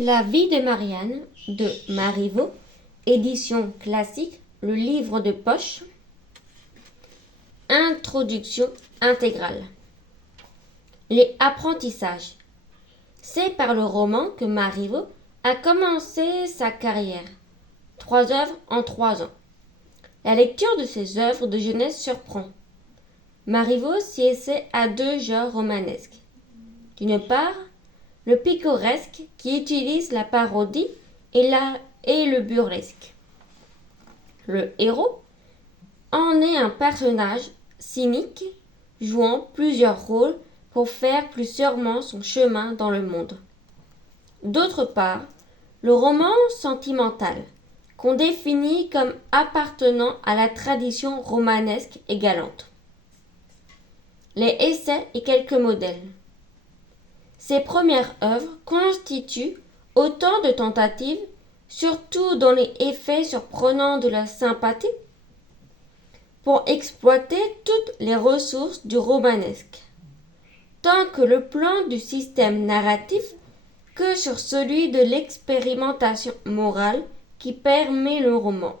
La vie de Marianne de Marivaux, édition classique, le livre de poche. Introduction intégrale. Les apprentissages. C'est par le roman que Marivaux a commencé sa carrière. 3 œuvres en 3 ans. La lecture de ces œuvres de jeunesse surprend. Marivaux s'y essaie à 2 genres romanesques. D'une part, le picaresque qui utilise la parodie et le burlesque. Le héros en est un personnage cynique jouant plusieurs rôles pour faire plus sûrement son chemin dans le monde. D'autre part, le roman sentimental qu'on définit comme appartenant à la tradition romanesque et galante. Les essais et quelques modèles. Ces premières œuvres constituent autant de tentatives, surtout dans les effets surprenants de la sympathie, pour exploiter toutes les ressources du romanesque, tant que le plan du système narratif que sur celui de l'expérimentation morale qui permet le roman.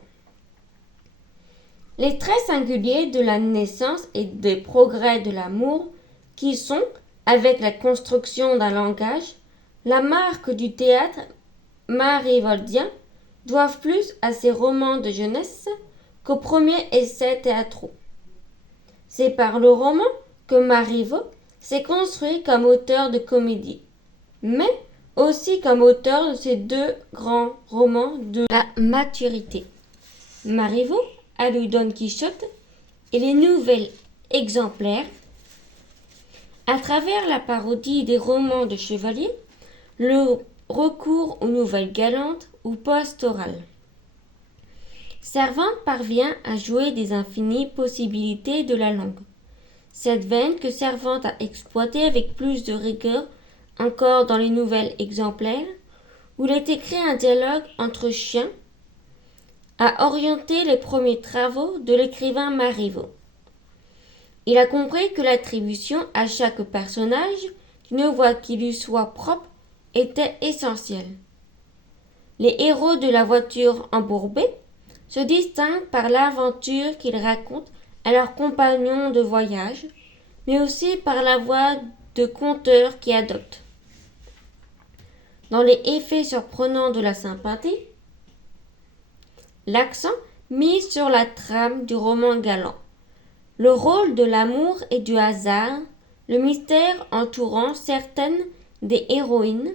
Les traits singuliers de la naissance et des progrès de l'amour qui sont, avec la construction d'un langage, la marque du théâtre marivoldien, doivent plus à ces romans de jeunesse qu'aux premiers essais théâtraux. C'est par le roman que Marivaux s'est construit comme auteur de comédie, mais aussi comme auteur de ces 2 grands romans de la maturité. Marivaux a lu Don Quichotte et les nouvelles exemplaires. À travers la parodie des romans de chevaliers, le recours aux nouvelles galantes ou pastorales. Cervantes parvient à jouer des infinies possibilités de la langue. Cette veine que Cervantes a exploitée avec plus de rigueur encore dans les nouvelles exemplaires, où il est écrit un dialogue entre chiens, a orienté les premiers travaux de l'écrivain Marivaux. Il a compris que l'attribution à chaque personnage d'une voix qui lui soit propre était essentielle. Les héros de la voiture embourbée se distinguent par l'aventure qu'ils racontent à leurs compagnons de voyage, mais aussi par la voix de conteur qu'ils adoptent. Dans les effets surprenants de la sympathie, l'accent mis sur la trame du roman galant, le rôle de l'amour et du hasard, le mystère entourant certaines des héroïnes,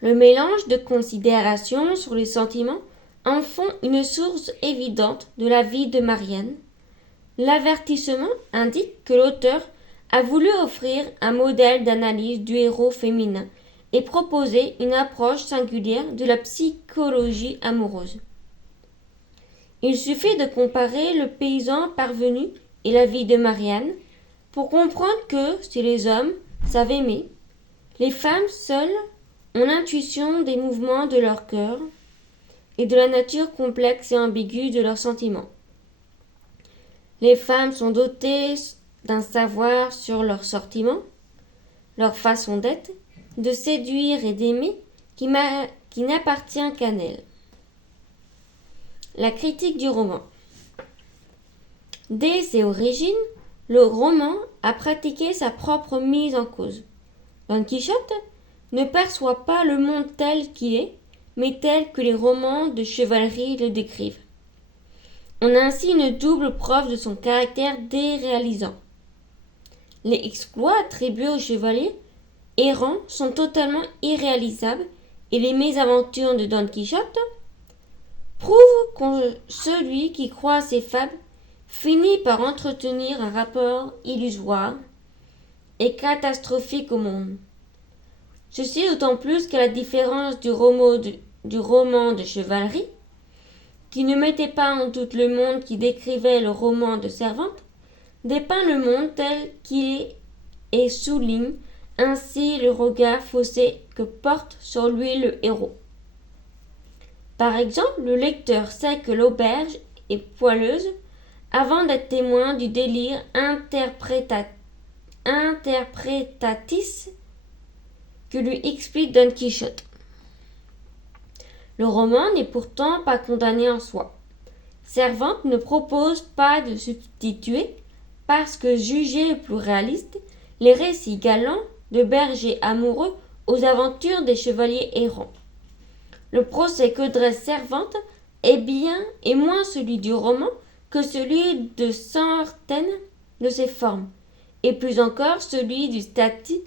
le mélange de considérations sur les sentiments en font une source évidente de la vie de Marianne. L'avertissement indique que l'auteur a voulu offrir un modèle d'analyse du héros féminin et proposer une approche singulière de la psychologie amoureuse. Il suffit de comparer le paysan parvenu et la vie de Marianne pour comprendre que, si les hommes savent aimer, les femmes seules ont l'intuition des mouvements de leur cœur et de la nature complexe et ambiguë de leurs sentiments. Les femmes sont dotées d'un savoir sur leurs sentiments, leur façon d'être, de séduire et d'aimer qui n'appartient qu'à elles. La critique du roman. Dès ses origines, le roman a pratiqué sa propre mise en cause. Don Quichotte ne perçoit pas le monde tel qu'il est, mais tel que les romans de chevalerie le décrivent. On a ainsi une double preuve de son caractère déréalisant. Les exploits attribués aux chevaliers errants sont totalement irréalisables et les mésaventures de Don Quichotte prouvent que celui qui croit à ces fables finit par entretenir un rapport illusoire et catastrophique au monde. Ceci d'autant plus qu'à la différence du roman de chevalerie, qui ne mettait pas en doute le monde qui décrivait le roman de Cervantes, dépeint le monde tel qu'il est et souligne ainsi le regard faussé que porte sur lui le héros. Par exemple, le lecteur sait que l'auberge est poileuse avant d'être témoin du délire interprétatis que lui explique Don Quichotte. Le roman n'est pourtant pas condamné en soi. Cervantes ne propose pas de substituer, parce que jugés plus réalistes, les récits galants de bergers amoureux aux aventures des chevaliers errants. Le procès que dresse Cervantes est moins celui du roman que celui de certaines de ses formes, et plus encore celui du statut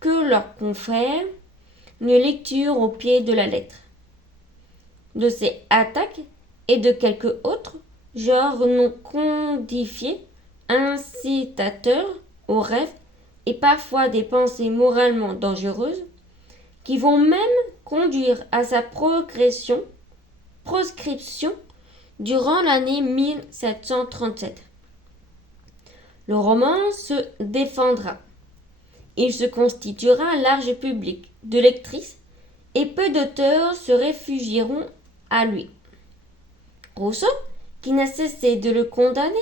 que leur confère une lecture au pied de la lettre. De ces attaques et de quelques autres genres non codifiés, incitateurs au rêve et parfois des pensées moralement dangereuses, qui vont même conduire à sa proscription durant l'année 1737. Le roman se défendra. Il se constituera un large public de lectrices et peu d'auteurs se réfugieront à lui. Rousseau, qui n'a cessé de le condamner,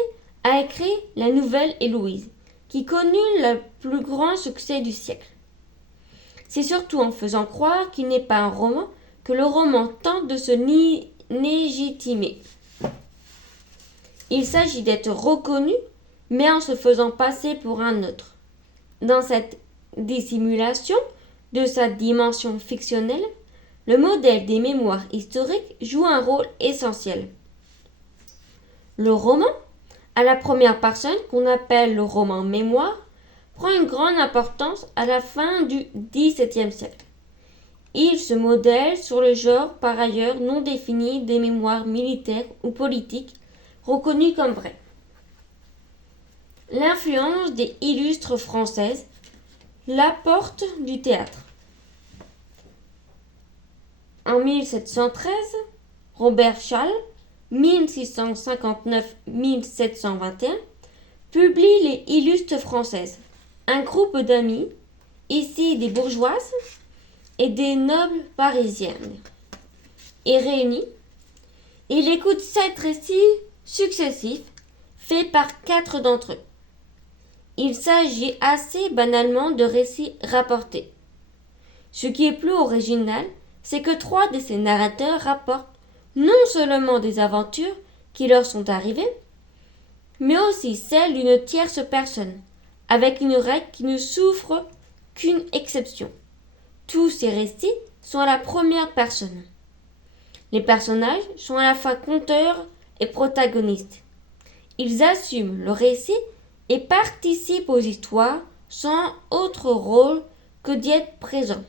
a écrit La Nouvelle Héloïse, qui connut le plus grand succès du siècle. C'est surtout en faisant croire qu'il n'est pas un roman que le roman tente de se légitimer. Il s'agit d'être reconnu, mais en se faisant passer pour un autre. Dans cette dissimulation de sa dimension fictionnelle, le modèle des mémoires historiques joue un rôle essentiel. Le roman, à la première personne qu'on appelle le roman mémoire, prend une grande importance à la fin du XVIIe siècle. Il se modèle sur le genre par ailleurs non défini des mémoires militaires ou politiques reconnus comme vrais. L'influence des illustres françaises, l'apporte du théâtre. En 1713, Robert Schall, 1659-1721, publie Les Illustres Françaises, un groupe d'amis, ici des bourgeoises et des nobles parisiennes, est réuni. Il écoute 7 récits successifs faits par 4 d'entre eux. Il s'agit assez banalement de récits rapportés. Ce qui est plus original, c'est que 3 de ces narrateurs rapportent non seulement des aventures qui leur sont arrivées, mais aussi celles d'une tierce personne, avec une règle qui ne souffre qu'une exception. Tous ces récits sont à la première personne. Les personnages sont à la fois conteurs et protagonistes. Ils assument le récit et participent aux histoires sans autre rôle que d'y être présents.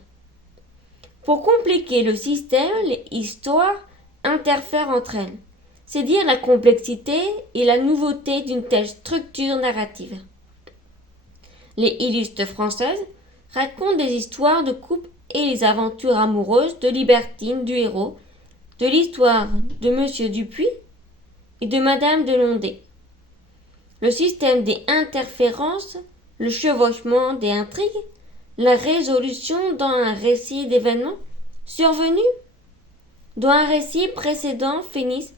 Pour compliquer le système, les histoires interfèrent entre elles. C'est dire la complexité et la nouveauté d'une telle structure narrative. Les illustres françaises racontent des histoires de couple et les aventures amoureuses de libertine du héros, de l'histoire de Monsieur Dupuis et de Madame de Londé. Le système des interférences, le chevauchement des intrigues, la résolution dans un récit d'événements survenus dont un récit précédent finisse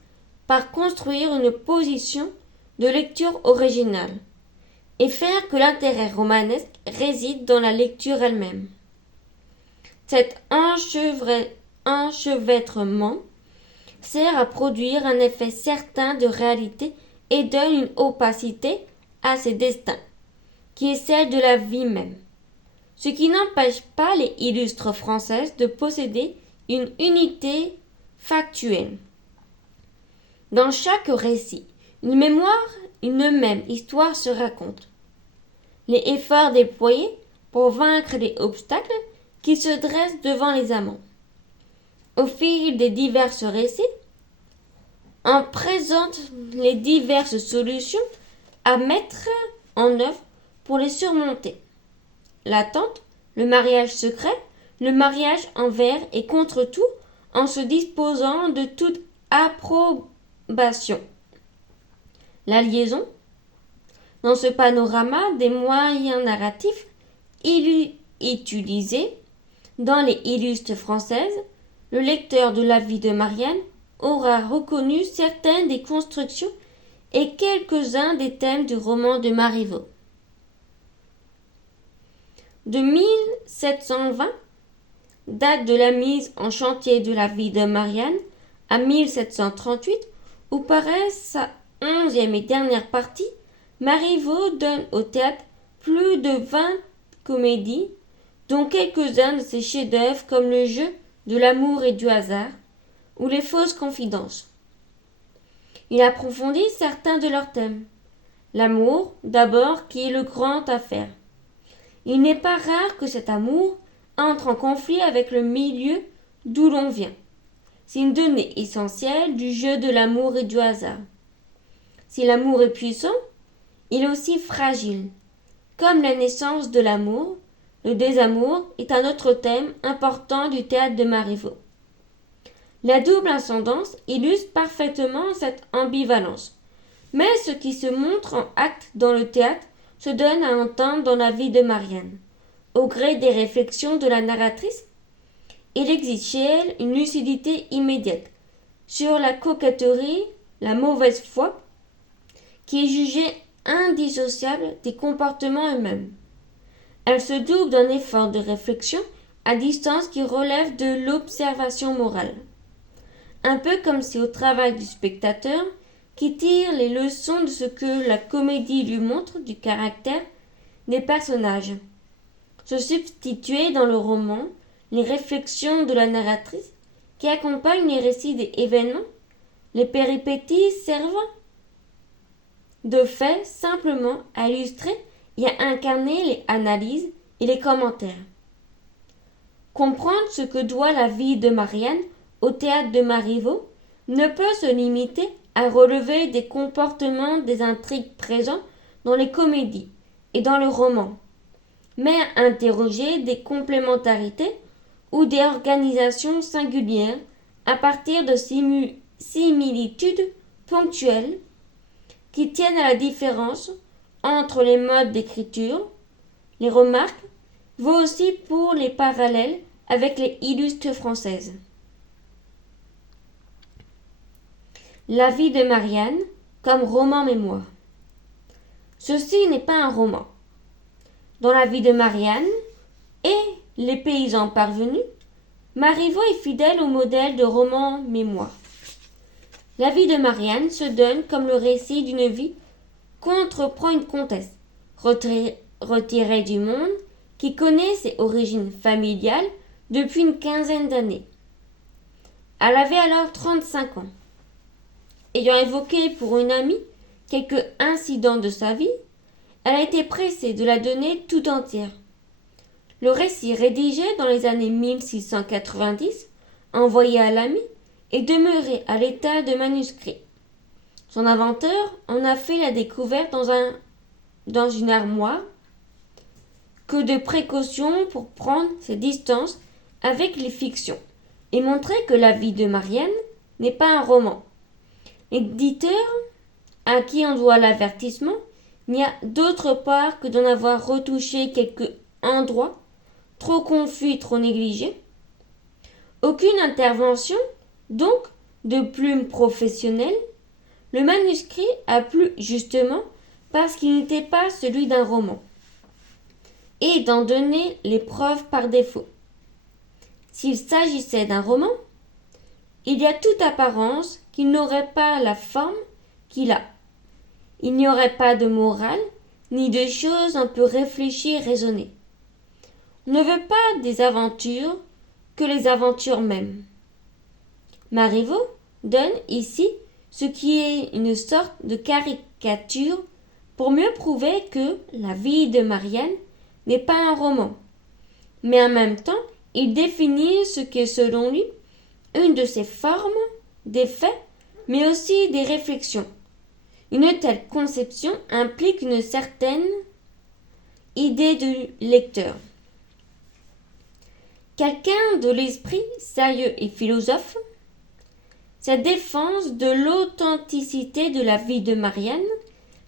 par construire une position de lecture originale et faire que l'intérêt romanesque réside dans la lecture elle-même. Cet enchevêtrement sert à produire un effet certain de réalité et donne une opacité à ses destins, qui est celle de la vie même. Ce qui n'empêche pas les illustres françaises de posséder une unité factuelle. Dans chaque récit, une même histoire se raconte. Les efforts déployés pour vaincre les obstacles qui se dressent devant les amants. Au fil des divers récits, on présente les diverses solutions à mettre en œuvre pour les surmonter. L'attente, le mariage secret, le mariage envers et contre tout, en se disposant de toute approbation. La liaison, dans ce panorama des moyens narratifs utilisés dans les illustres françaises, le lecteur de la vie de Marianne aura reconnu certaines des constructions et quelques-uns des thèmes du roman de Marivaux. De 1720 date de la mise en chantier de la vie de Marianne à 1738, où paraît sa 11e et dernière partie. Marivaux donne au théâtre plus de 20 comédies, dont quelques-uns de ses chefs-d'œuvre comme Le jeu de l'amour et du hasard ou Les fausses confidences. Il approfondit certains de leurs thèmes. L'amour, d'abord, qui est le grand affaire. Il n'est pas rare que cet amour entre en conflit avec le milieu d'où l'on vient. C'est une donnée essentielle du jeu de l'amour et du hasard. Si l'amour est puissant, il est aussi fragile. Comme la naissance de l'amour, le désamour est un autre thème important du théâtre de Marivaux. La double ascendance illustre parfaitement cette ambivalence. Mais ce qui se montre en acte dans le théâtre se donne à entendre dans la vie de Marianne. Au gré des réflexions de la narratrice, il existe chez elle une lucidité immédiate sur la coquetterie, la mauvaise foi, qui est jugée indissociable des comportements eux-mêmes. Elle se double d'un effort de réflexion à distance qui relève de l'observation morale. Un peu comme si au travail du spectateur, qui tire les leçons de ce que la comédie lui montre du caractère des personnages. Se substituer dans le roman les réflexions de la narratrice qui accompagnent les récits des événements, les péripéties servant de fait simplement à illustrer et à incarner les analyses et les commentaires. Comprendre ce que doit la vie de Marianne au théâtre de Marivaux ne peut se limiter à relever des comportements des intrigues présents dans les comédies et dans le roman, mais à interroger des complémentarités ou des organisations singulières à partir de similitudes ponctuelles qui tiennent à la différence entre les modes d'écriture. Les remarques vaut aussi pour les parallèles avec les illustres françaises. La vie de Marianne comme roman-mémoire. Ceci n'est pas un roman. Dans la vie de Marianne et les paysans parvenus, Marivaux est fidèle au modèle de roman-mémoire. La vie de Marianne se donne comme le récit d'une vie qu'entreprend une comtesse, retirée du monde, qui connaît ses origines familiales depuis une quinzaine d'années. Elle avait alors 35 ans. Ayant évoqué pour une amie quelques incidents de sa vie, elle a été pressée de la donner tout entière. Le récit rédigé dans les années 1690, envoyé à l'ami, est demeuré à l'état de manuscrit. Son inventeur en a fait la découverte dans une armoire. Que de précautions pour prendre ses distances avec les fictions et montrer que la vie de Marianne n'est pas un roman. L'éditeur, à qui on doit l'avertissement, n'y a d'autre part que d'en avoir retouché quelques endroits trop confus et trop négligés. Aucune intervention, donc, de plume professionnelle. Le manuscrit a plu justement parce qu'il n'était pas celui d'un roman, et d'en donner les preuves par défaut. S'il s'agissait d'un roman, il y a toute apparence qu'il n'aurait pas la forme qu'il a. Il n'y aurait pas de morale, ni de choses un peu réfléchies et raisonnées. On ne veut pas des aventures que les aventures mêmes. Marivaux donne ici ce qui est une sorte de caricature pour mieux prouver que la vie de Marianne n'est pas un roman, mais en même temps, il définit ce qu'est selon lui une de ses formes, des faits, mais aussi des réflexions. Une telle conception implique une certaine idée du lecteur. Quelqu'un de l'esprit sérieux et philosophe, sa défense de l'authenticité de la vie de Marianne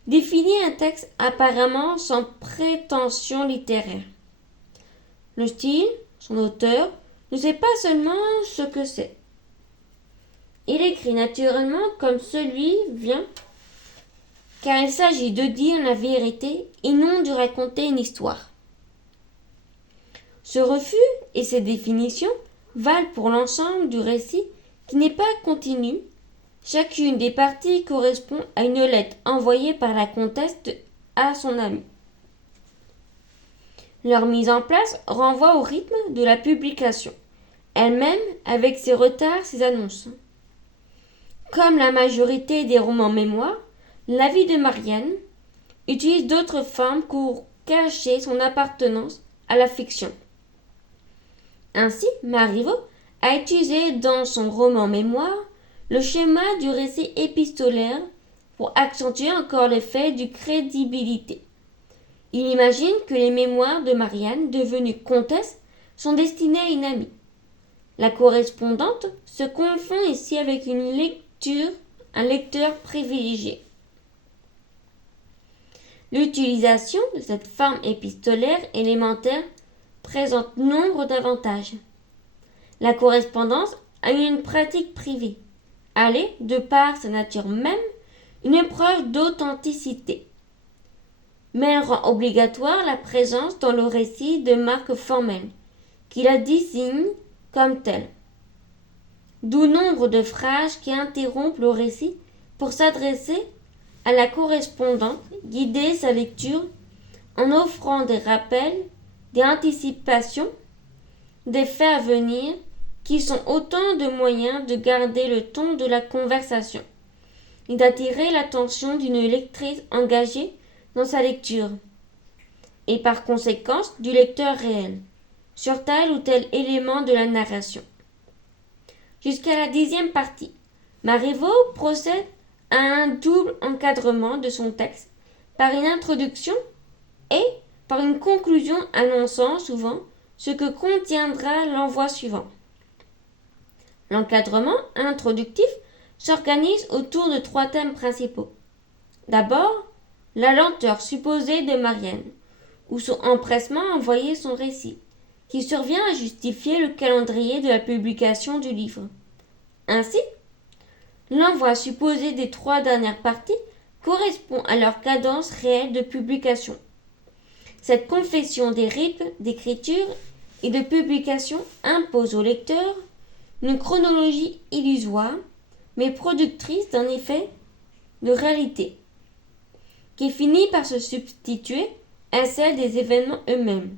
définit un texte apparemment sans prétention littéraire. Le style, son auteur, ne sait pas seulement ce que c'est. Il écrit naturellement comme celui vient, car il s'agit de dire la vérité et non de raconter une histoire. Ce refus et ces définitions valent pour l'ensemble du récit qui n'est pas continu. Chacune des parties correspond à une lettre envoyée par la comtesse à son ami. Leur mise en place renvoie au rythme de la publication, elle-même avec ses retards, ses annonces. Comme la majorité des romans mémoires, la vie de Marianne utilise d'autres formes pour cacher son appartenance à la fiction. Ainsi, Marivaux a utilisé dans son roman mémoire le schéma du récit épistolaire pour accentuer encore l'effet de crédibilité. Il imagine que les mémoires de Marianne, devenue comtesse, sont destinées à une amie. La correspondante se confond ici avec un lecteur privilégié. L'utilisation de cette forme épistolaire élémentaire présente nombre d'avantages. La correspondance a une pratique privée. Elle est, de par sa nature même, une preuve d'authenticité. Mais elle rend obligatoire la présence dans le récit de marques formelles, qui la désignent comme telle. D'où nombre de phrases qui interrompent le récit pour s'adresser à la correspondante, guider sa lecture en offrant des rappels, des anticipations, des faits à venir, qui sont autant de moyens de garder le ton de la conversation et d'attirer l'attention d'une lectrice engagée dans sa lecture, et par conséquence du lecteur réel, sur tel ou tel élément de la narration. Jusqu'à la 10e partie, Marivaux procède à un double encadrement de son texte par une introduction et par une conclusion annonçant souvent ce que contiendra l'envoi suivant. L'encadrement introductif s'organise autour de 3 thèmes principaux. D'abord, la lenteur supposée de Marianne, ou son empressement à envoyer son récit, qui survient à justifier le calendrier de la publication du livre. Ainsi, l'envoi supposé des 3 dernières parties correspond à leur cadence réelle de publication. Cette confession des rythmes d'écriture et de publication impose au lecteur une chronologie illusoire, mais productrice d'un effet de réalité, qui finit par se substituer à celle des événements eux-mêmes.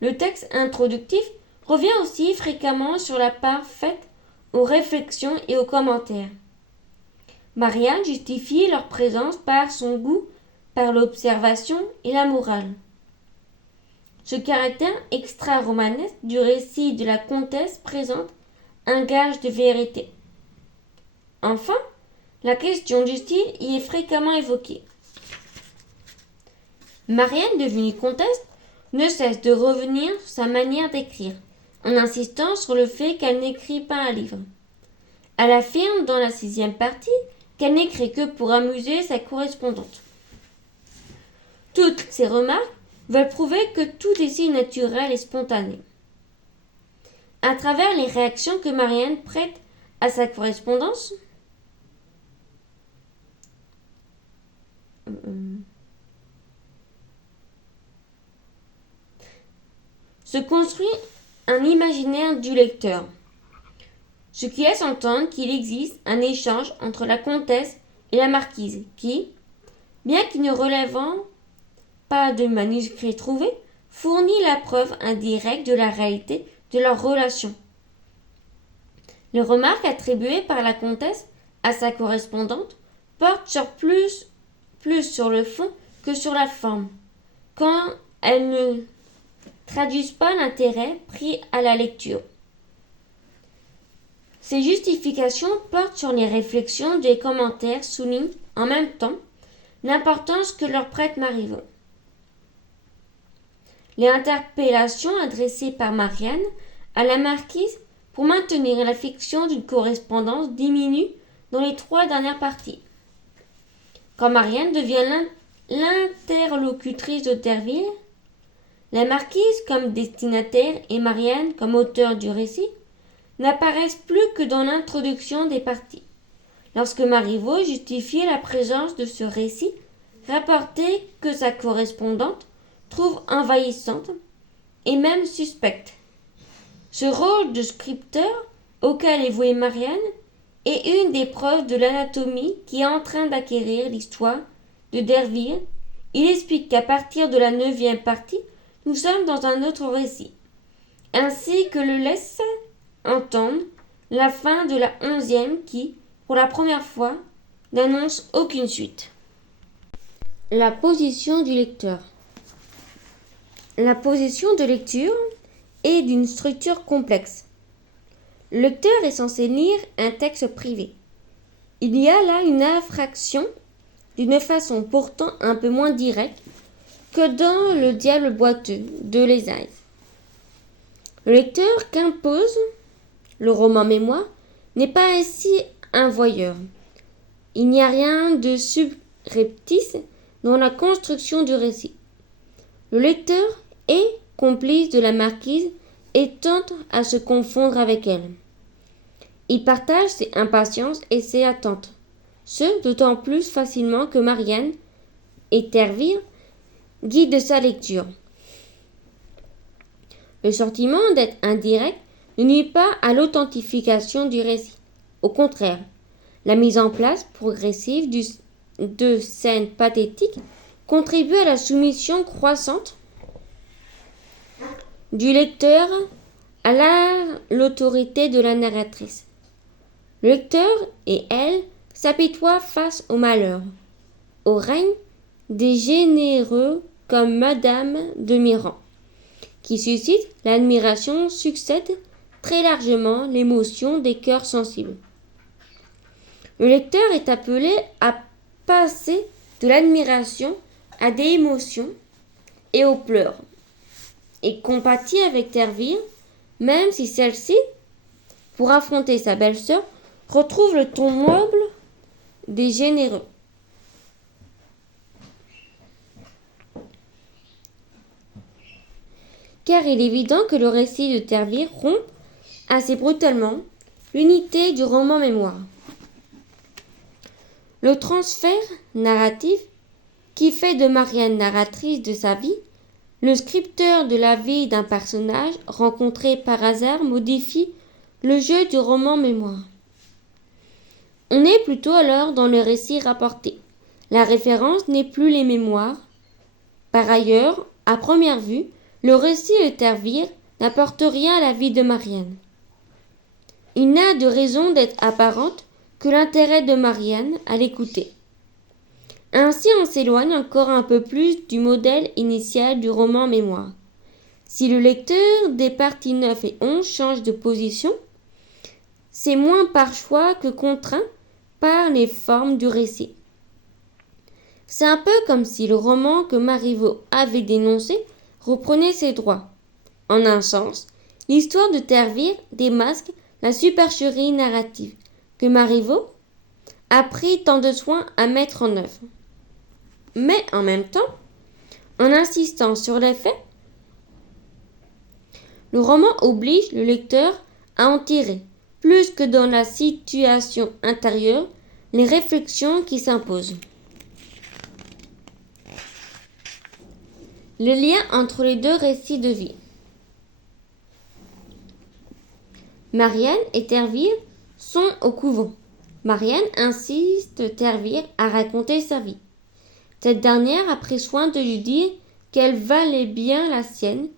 Le texte introductif revient aussi fréquemment sur la part faite aux réflexions et aux commentaires. Marianne justifie leur présence par son goût, par l'observation et la morale. Ce caractère extra-romanesque du récit de la comtesse présente un gage de vérité. Enfin, la question du style y est fréquemment évoquée. Marianne, devenue comtesse, ne cesse de revenir sur sa manière d'écrire, en insistant sur le fait qu'elle n'écrit pas un livre. Elle affirme dans la 6e partie qu'elle n'écrit que pour amuser sa correspondante. Toutes ces remarques veulent prouver que tout ici est naturel et spontané. À travers les réactions que Marianne prête à sa correspondance, se construit un imaginaire du lecteur, ce qui laisse entendre qu'il existe un échange entre la comtesse et la marquise qui, bien qu'il ne relèvant pas de manuscrits trouvés, fournit la preuve indirecte de la réalité de leur relation. Les remarques attribuées par la comtesse à sa correspondante portent plus sur le fond que sur la forme, quand elles ne traduisent pas l'intérêt pris à la lecture. Ces justifications portent sur les réflexions des commentaires, soulignent en même temps l'importance que leur prête Marivaux. Les interpellations adressées par Marianne à la marquise pour maintenir la fiction d'une correspondance diminuent dans les 3 dernières parties. Quand Marianne devient l'interlocutrice d'Auterville, la marquise comme destinataire et Marianne comme auteur du récit n'apparaissent plus que dans l'introduction des parties, lorsque Marivaux justifie la présence de ce récit rapporté que sa correspondante trouve envahissante et même suspecte. Ce rôle de scripteur auquel est vouée Marianne est une des preuves de l'anatomie qui est en train d'acquérir l'histoire de Derville. Il explique qu'à partir de la 9e partie, nous sommes dans un autre récit, ainsi que le laisse entendre la fin de la 11e qui, pour la première fois, n'annonce aucune suite. La position du lecteur. La position de lecture est d'une structure complexe. Le lecteur est censé lire un texte privé. Il y a là une infraction d'une façon pourtant un peu moins directe que dans Le diable boiteux de Lesailles. Le lecteur qu'impose le roman mémoire n'est pas ainsi un voyeur. Il n'y a rien de subreptice dans la construction du récit. Le lecteur est complice de la marquise et tente à se confondre avec elle. Il partage ses impatiences et ses attentes, ce d'autant plus facilement que Marianne et Derville guident sa lecture. Le sentiment d'être indirect ne nuit pas à l'authentification du récit. Au contraire, la mise en place progressive de scènes pathétiques contribue à la soumission croissante du lecteur à l'autorité de la narratrice. Le lecteur et elle s'apitoient face au malheur, au règne des généreux comme Madame de Mirand, qui suscite l'admiration, succède très largement l'émotion des cœurs sensibles. Le lecteur est appelé à passer de l'admiration à des émotions et aux pleurs, et compatit avec Derville, même si celle-ci, pour affronter sa belle-sœur, retrouve le ton noble des généreux. Car il est évident que le récit de Derville rompt assez brutalement l'unité du roman mémoire. Le transfert narratif qui fait de Marianne narratrice de sa vie, le scripteur de la vie d'un personnage rencontré par hasard modifie le jeu du roman mémoire. On est plutôt alors dans le récit rapporté. La référence n'est plus les mémoires. Par ailleurs, à première vue, le récit de Derville n'apporte rien à la vie de Marianne. Il n'a de raison d'être apparente que l'intérêt de Marianne à l'écouter. Ainsi on s'éloigne encore un peu plus du modèle initial du roman mémoire. Si le lecteur des parties 9 et 11 change de position, c'est moins par choix que contraint par les formes du récit. C'est un peu comme si le roman que Marivaux avait dénoncé reprenait ses droits. En un sens, l'histoire de Derville démasque la supercherie narrative que Marivaux a pris tant de soin à mettre en œuvre. Mais en même temps, en insistant sur les faits, le roman oblige le lecteur à en tirer, plus que dans la situation intérieure, les réflexions qui s'imposent. Le lien entre les deux récits de vie. Marianne et Derville sont au couvent. Marianne insiste Derville à raconter sa vie. Cette dernière a pris soin de lui dire qu'elle valait bien la sienne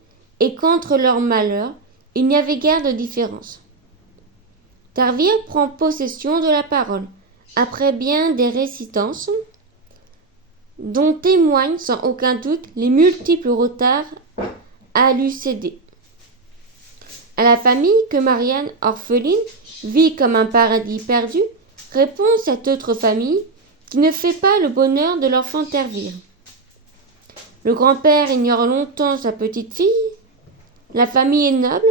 et qu'entre leurs malheurs, il n'y avait guère de différence. Derville prend possession de la parole, après bien des résistances, dont témoignent sans aucun doute les multiples retards à lui céder. À la famille que Marianne, orpheline, vit comme un paradis perdu, répond cette autre famille qui ne fait pas le bonheur de l'enfant Derville. Le grand-père ignore longtemps sa petite-fille. La famille est noble,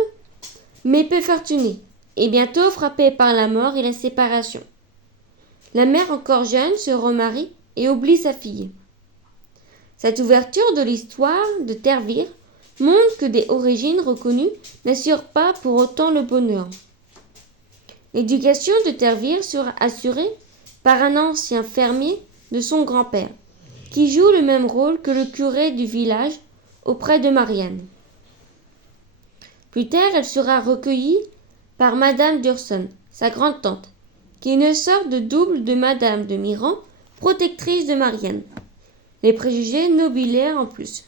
mais peu fortunée, et bientôt frappée par la mort et la séparation. La mère encore jeune se remarie et oublie sa fille. Cette ouverture de l'histoire de Derville montre que des origines reconnues n'assurent pas pour autant le bonheur. L'éducation de Derville sera assurée par un ancien fermier de son grand-père, qui joue le même rôle que le curé du village auprès de Marianne. Plus tard, elle sera recueillie par Madame d'Urson, sa grande-tante, qui est une sorte de double de Madame de Mirand, protectrice de Marianne. Les préjugés nobiliaires en plus.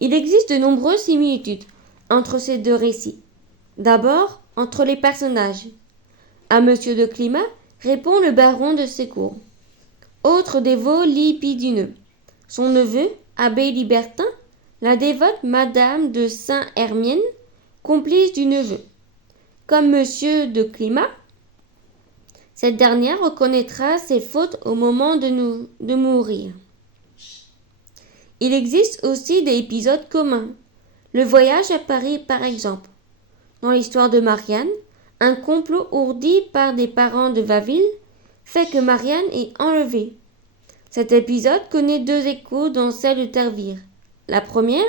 Il existe de nombreuses similitudes entre ces deux récits. D'abord, entre les personnages. À Monsieur de Climat répond le baron de Sécourt, autre dévot libidineux. Son neveu, abbé libertin, la dévote Madame de Saint-Hermienne, complice du neveu. Comme Monsieur de Climat, cette dernière reconnaîtra ses fautes au moment de mourir. Il existe aussi des épisodes communs. Le voyage à Paris, par exemple. Dans l'histoire de Marianne, un complot ourdi par des parents de Waville fait que Marianne est enlevée. Cet épisode connaît deux échos dans celle de Tervire. La première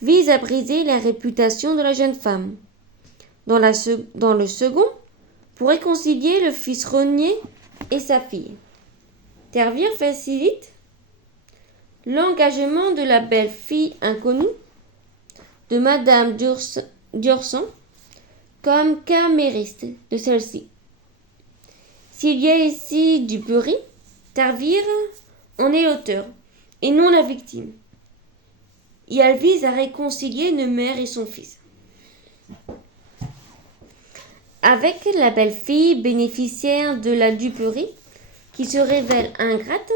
vise à briser la réputation de la jeune femme. Dans le second, pour réconcilier le fils renié et sa fille. Tervire facilite l'engagement de la belle fille inconnue de Madame d'Urson comme camériste de celle-ci. S'il y a ici du Dupuy, Tervire en est l'auteur et non la victime. Et elle vise à réconcilier une mère et son fils. Avec la belle-fille bénéficiaire de la Dupuy, qui se révèle ingrate,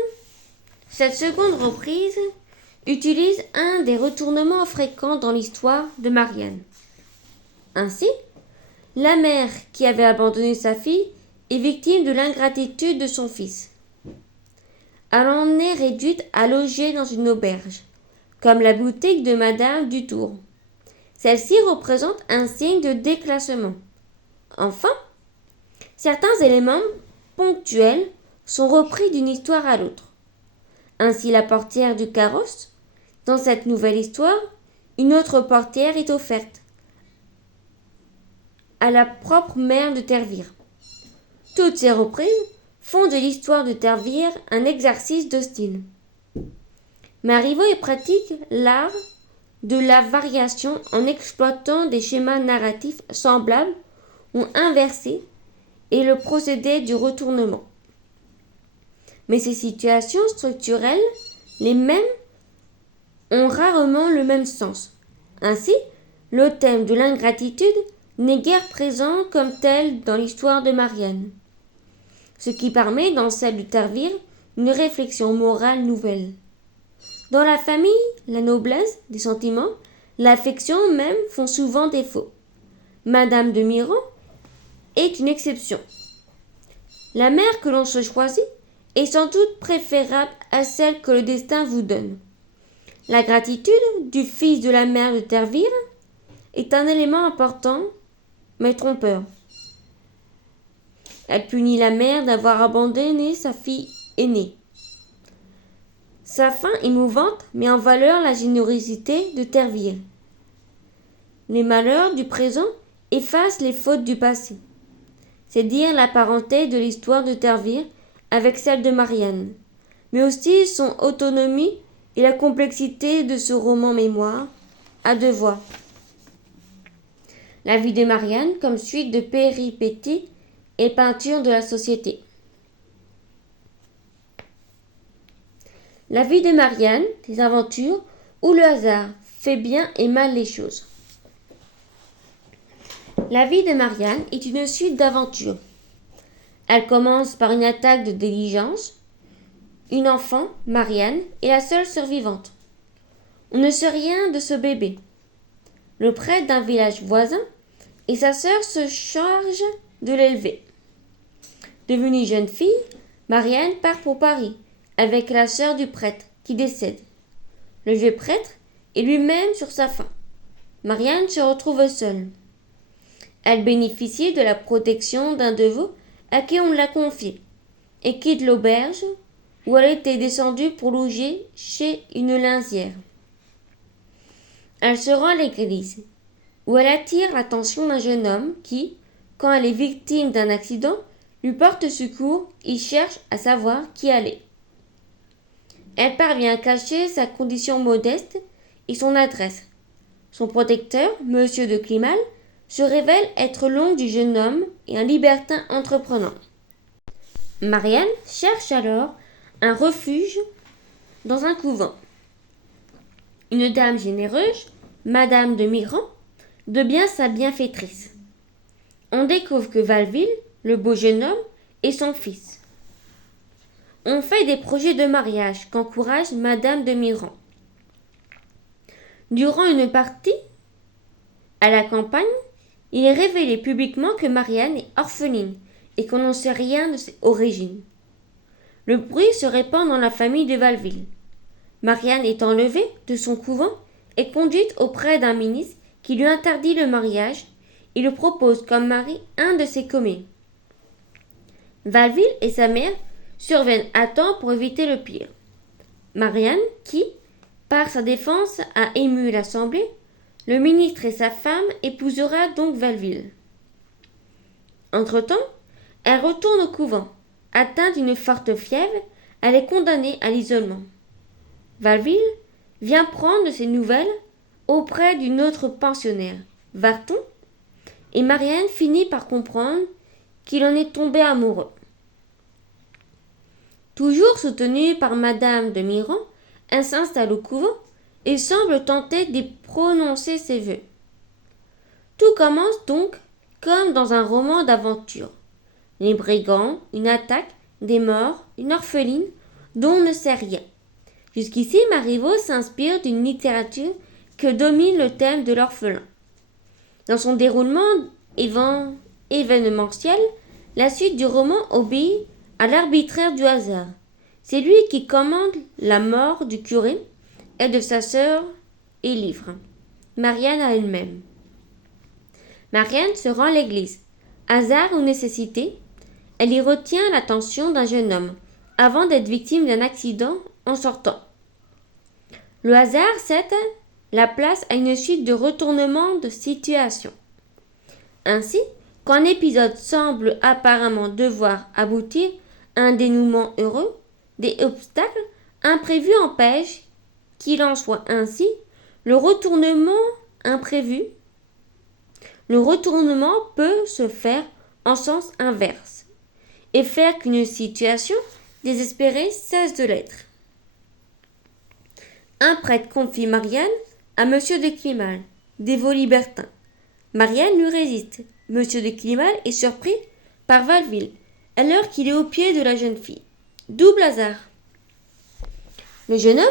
cette seconde reprise utilise un des retournements fréquents dans l'histoire de Marianne. Ainsi, la mère qui avait abandonné sa fille est victime de l'ingratitude de son fils. Elle en est réduite à loger dans une auberge, comme la boutique de Madame Dutour. Celle-ci représente un signe de déclassement. Enfin, certains éléments ponctuels sont repris d'une histoire à l'autre. Ainsi, la portière du carrosse. Dans cette nouvelle histoire, une autre portière est offerte à la propre mère de Tervire. Toutes ces reprises font de l'histoire de Tervire un exercice de style. Marivaux pratique l'art de la variation en exploitant des schémas narratifs semblables ou inversés et le procédé du retournement. Mais ces situations structurelles, les mêmes, ont rarement le même sens. Ainsi, le thème de l'ingratitude n'est guère présent comme tel dans l'histoire de Marianne, ce qui permet dans celle de Tervire une réflexion morale nouvelle. Dans la famille, la noblesse des sentiments, l'affection même font souvent défaut. Madame de Mirand est une exception. La mère que l'on se choisit est sans doute préférable à celle que le destin vous donne. La gratitude du fils de la mère de Tervire est un élément important, mais trompeur. Elle punit la mère d'avoir abandonné sa fille aînée. Sa fin émouvante met en valeur la générosité de Tervire. Les malheurs du présent effacent les fautes du passé. C'est dire la parenté de l'histoire de Tervire avec celle de Marianne, mais aussi son autonomie et la complexité de ce roman mémoire à deux voix. La vie de Marianne comme suite de péripéties et peinture de la société. La vie de Marianne, des aventures où le hasard fait bien et mal les choses. La vie de Marianne est une suite d'aventures. Elle commence par une attaque de diligence. Une enfant, Marianne, est la seule survivante. On ne sait rien de ce bébé. Le prêtre d'un village voisin et sa sœur se chargent de l'élever. Devenue jeune fille, Marianne part pour Paris avec la sœur du prêtre qui décède. Le vieux prêtre est lui-même sur sa fin. Marianne se retrouve seule. Elle bénéficie de la protection d'un dévot à qui on l'a confiée et quitte l'auberge où elle était descendue pour loger chez une linzière. Elle se rend à l'église, où elle attire l'attention d'un jeune homme qui, quand elle est victime d'un accident, lui porte secours et cherche à savoir qui elle est. Elle parvient à cacher sa condition modeste et son adresse, son protecteur, Monsieur de Climal, se révèle être l'oncle du jeune homme et un libertin entreprenant. Marianne cherche alors un refuge dans un couvent. Une dame généreuse, Madame de Mirand, devient sa bienfaitrice. On découvre que Valville, le beau jeune homme, est son fils. On fait des projets de mariage qu'encourage Madame de Mirand. Durant une partie à la campagne, il est révélé publiquement que Marianne est orpheline et qu'on n'en sait rien de ses origines. Le bruit se répand dans la famille de Valville. Marianne est enlevée de son couvent et conduite auprès d'un ministre qui lui interdit le mariage et le propose comme mari un de ses commis. Valville et sa mère surviennent à temps pour éviter le pire. Marianne, qui, par sa défense, a ému l'Assemblée, le ministre et sa femme épousera donc Valville. Entre-temps, elle retourne au couvent. Atteinte d'une forte fièvre, elle est condamnée à l'isolement. Valville vient prendre ses nouvelles auprès d'une autre pensionnaire, Varton, et Marianne finit par comprendre qu'il en est tombé amoureux. Toujours soutenue par Madame de Mirand, elle s'installe au couvent et semble tenter d'y prononcer ses vœux. Tout commence donc comme dans un roman d'aventure. Les brigands, une attaque, des morts, une orpheline dont on ne sait rien. Jusqu'ici, Marivaux s'inspire d'une littérature que domine le thème de l'orphelin. Dans son déroulement événementiel, la suite du roman obéit à l'arbitraire du hasard. C'est lui qui commande la mort du curé et de sa sœur et livre Marianne à elle-même. Marianne se rend à l'église. Hasard ou nécessité, elle y retient l'attention d'un jeune homme avant d'être victime d'un accident en sortant. Le hasard cède la place à une suite de retournements de situation. Ainsi, quand un épisode semble apparemment devoir aboutir à un dénouement heureux, des obstacles imprévus empêchent qu'il en soit ainsi. Le retournement peut se faire en sens inverse et faire qu'une situation désespérée cesse de l'être. Un prêtre confie Marianne à Monsieur de Climal, dévot libertin. Marianne lui résiste. Monsieur de Climal est surpris par Valville, alors qu'il est aux pieds de la jeune fille. Double hasard. Le jeune homme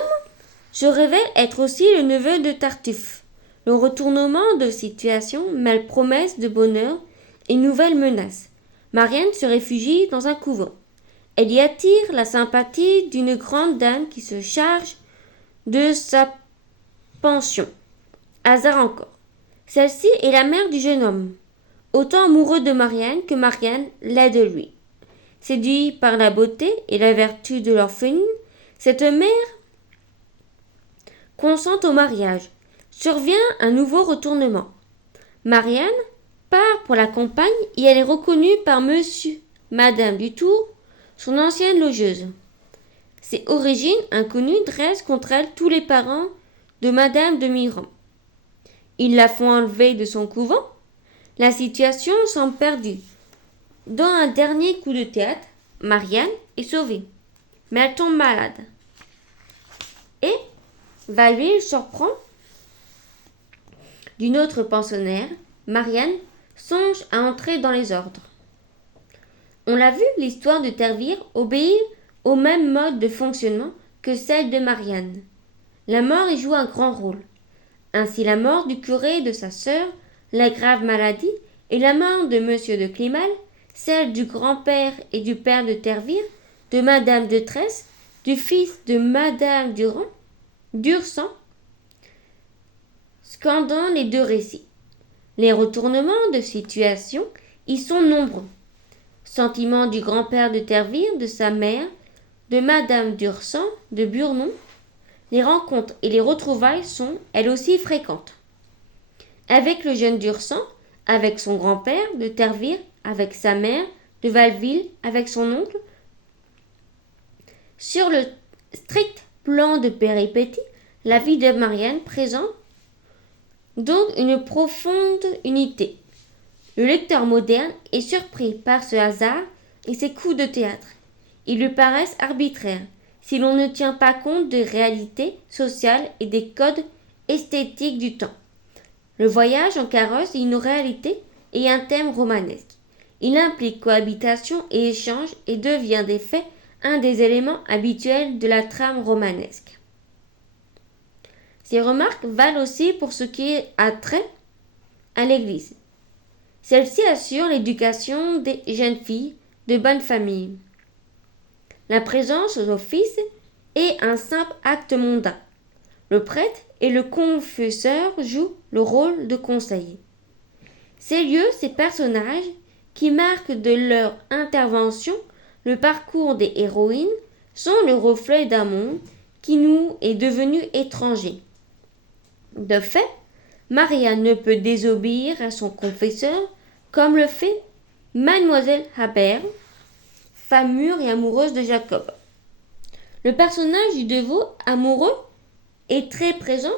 se révèle être aussi le neveu de Tartuffe. Le retournement de situation mêle promesse de bonheur et nouvelles menaces. Marianne se réfugie dans un couvent. Elle y attire la sympathie d'une grande dame qui se charge de sa pension. Hasard encore. Celle-ci est la mère du jeune homme, autant amoureux de Marianne que Marianne l'est de lui. Séduit par la beauté et la vertu de l'orpheline, cette mère consent au mariage. Survient un nouveau retournement. Marianne part pour la campagne et elle est reconnue par Madame Dutour, son ancienne logeuse. Ses origines inconnues dressent contre elle tous les parents de Madame de Mirand. Ils la font enlever de son couvent. La situation semble perdue. Dans un dernier coup de théâtre, Marianne est sauvée, mais elle tombe malade. Et Valville surprend d'une autre pensionnaire. Marianne songe à entrer dans les ordres. On l'a vu, l'histoire de Tervire obéit au même mode de fonctionnement que celle de Marianne. La mort y joue un grand rôle. Ainsi la mort du curé et de sa sœur, la grave maladie et la mort de Monsieur de Climal, celle du grand-père et du père de Tervire, de Madame de Tresse, du fils de Madame d'Ursan, scandant les deux récits. Les retournements de situation y sont nombreux. Sentiment du grand-père de Tervire, de sa mère, de Madame d'Ursan, de Burnon. Les rencontres et les retrouvailles sont, elles aussi, fréquentes. Avec le jeune d'Ursan, avec son grand-père de Tervire, avec sa mère, de Valville, avec son oncle. Sur le strict plan de péripéties, la vie de Marianne présente donc une profonde unité. Le lecteur moderne est surpris par ce hasard et ses coups de théâtre. Ils lui paraissent arbitraires si l'on ne tient pas compte des réalités sociales et des codes esthétiques du temps. Le voyage en carrosse est une réalité et un thème romanesque. Il implique cohabitation et échange et devient des faits un des éléments habituels de la trame romanesque. Ces remarques valent aussi pour ce qui a trait à l'Église. Celle-ci assure l'éducation des jeunes filles de bonne famille. La présence aux offices est un simple acte mondain. Le prêtre et le confesseur jouent le rôle de conseiller. Ces lieux, ces personnages, qui marquent de leur intervention le parcours des héroïnes, sont le reflet d'un monde qui nous est devenu étranger. De fait, Maria ne peut désobéir à son confesseur comme le fait Mademoiselle Habert, femme mûre et amoureuse de Jacob. Le personnage du dévot amoureux est très présent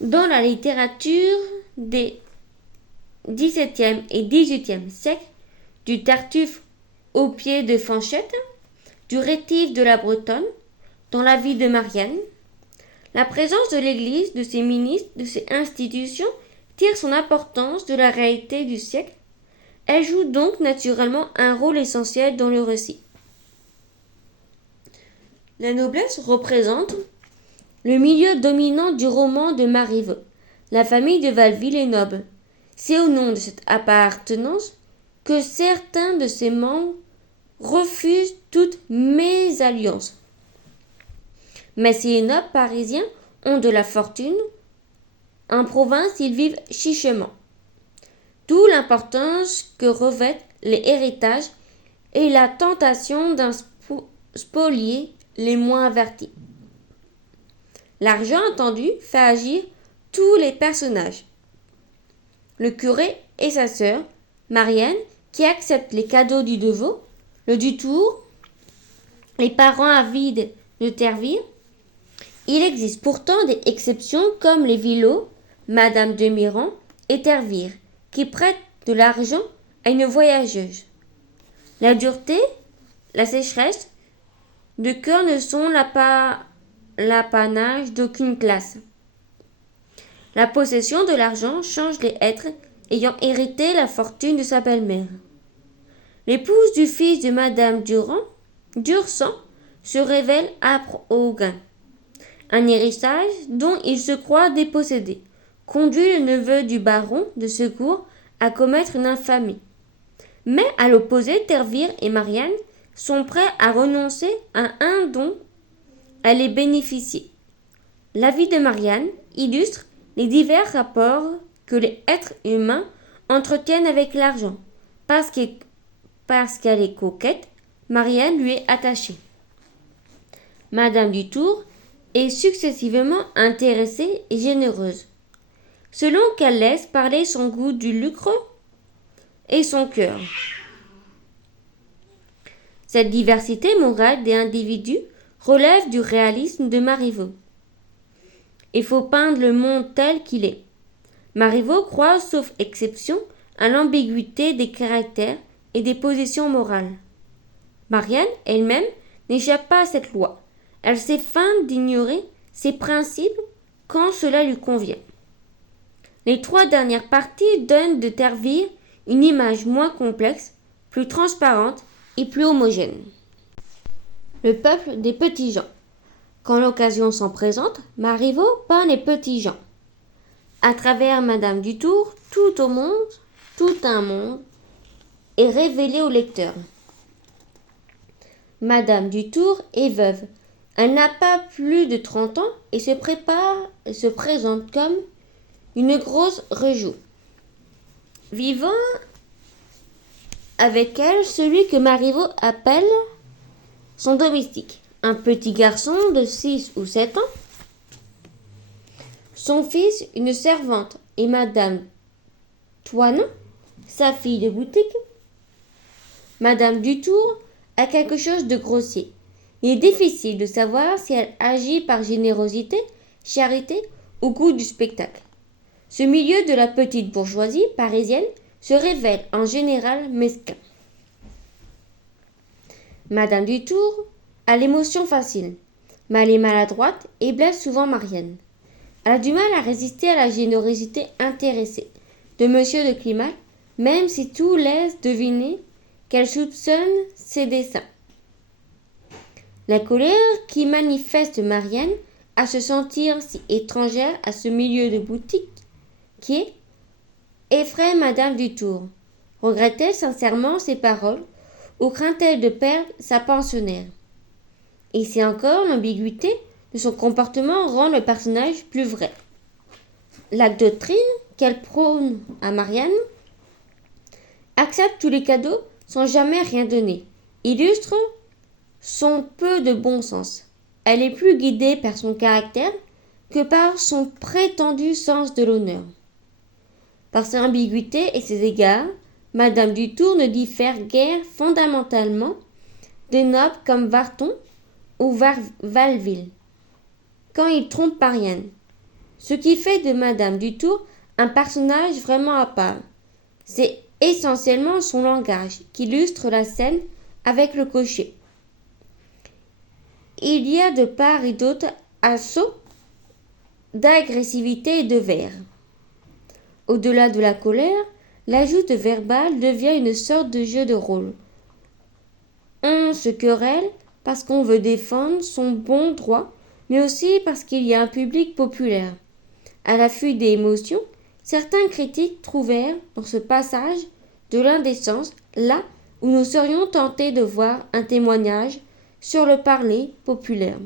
dans la littérature des XVIIe et XVIIIe siècles, du Tartuffe au pied de Fanchette, du Rétif de la Bretonne, dans la vie de Marianne. La présence de l'Église, de ses ministres, de ses institutions tire son importance de la réalité du siècle. Elle joue donc naturellement un rôle essentiel dans le récit. La noblesse représente le milieu dominant du roman de Marivaux. La famille de Valville est noble. C'est au nom de cette appartenance que certains de ses membres refusent toute mésalliance. Mais si les nobles parisiens ont de la fortune, en province ils vivent chichement. D'où l'importance que revêtent les héritages et la tentation d'un spolier les moins avertis. L'argent entendu fait agir tous les personnages. Le curé et sa sœur, Marianne, qui acceptent les cadeaux du dévot, le Dutour, les parents avides de Terville. Il existe pourtant des exceptions comme les Villot, Madame de Mirand et Terville, qui prêtent de l'argent à une voyageuse. La dureté, la sécheresse de cœur ne sont l'apanage d'aucune classe. La possession de l'argent change les êtres ayant hérité la fortune de sa belle-mère. L'épouse du fils de Madame Dursan se révèle âpre au gain. Un héritage dont il se croit dépossédé conduit le neveu du baron de Secours à commettre une infamie. Mais à l'opposé, Terville et Marianne sont prêts à renoncer à un dont elle est bénéficiée. La vie de Marianne illustre les divers rapports que les êtres humains entretiennent avec l'argent. Parce qu'elle est coquette, Marianne lui est attachée. Madame Dutour est successivement intéressée et généreuse, selon qu'elle laisse parler son goût du lucre et son cœur. Cette diversité morale des individus relève du réalisme de Marivaux. Il faut peindre le monde tel qu'il est. Marivaux croit, sauf exception, à l'ambiguïté des caractères et des positions morales. Marianne, elle-même, n'échappe pas à cette loi. Elle sait feindre d'ignorer ses principes quand cela lui convient. Les trois dernières parties donnent de Terville une image moins complexe, plus transparente et plus homogène. Le peuple des petits gens. Quand l'occasion s'en présente, Marivaux peint les petits gens. À travers Madame Dutour, tout un monde est révélé au lecteur. Madame Dutour est veuve. Elle n'a pas plus de 30 ans et se présente comme une grosse rejoue. Vivant avec elle celui que Marivaux appelle son domestique, un petit garçon de 6 ou 7 ans. Son fils, une servante, et Madame Toinon, sa fille de boutique. Madame Dutour a quelque chose de grossier. Il est difficile de savoir si elle agit par générosité, charité ou goût du spectacle. Ce milieu de la petite bourgeoisie parisienne se révèle en général mesquin. Madame Dutour a l'émotion facile, mais elle est maladroite et blesse souvent Marianne. Elle a du mal à résister à la générosité intéressée de Monsieur de Climac, même si tout laisse deviner qu'elle soupçonne ses desseins. La colère qui manifeste Marianne à se sentir si étrangère à ce milieu de boutique qui effraie Madame Dutour. Regrette-t-elle sincèrement ses paroles ou craint-elle de perdre sa pensionnaire? Ici encore, l'ambiguïté de son comportement rend le personnage plus vrai. La doctrine qu'elle prône à Marianne accepte tous les cadeaux sans jamais rien donner, illustre son peu de bon sens. Elle est plus guidée par son caractère que par son prétendu sens de l'honneur. Par ses ambiguïtés et ses égards, Madame Dutour ne diffère guère fondamentalement des nobles comme Varton ou Valville, quand il trompe Marianne. Ce qui fait de Madame Dutour un personnage vraiment à part, c'est essentiellement son langage qui illustre la scène avec le cocher. Il y a de part et d'autre assauts d'agressivité et de vers. Au-delà de la colère, l'ajout verbal devient une sorte de jeu de rôle. On se querelle parce qu'on veut défendre son bon droit, mais aussi parce qu'il y a un public populaire. À l'affût des émotions, certains critiques trouvèrent dans ce passage de l'indécence, là où nous serions tentés de voir un témoignage sur le parler populaire.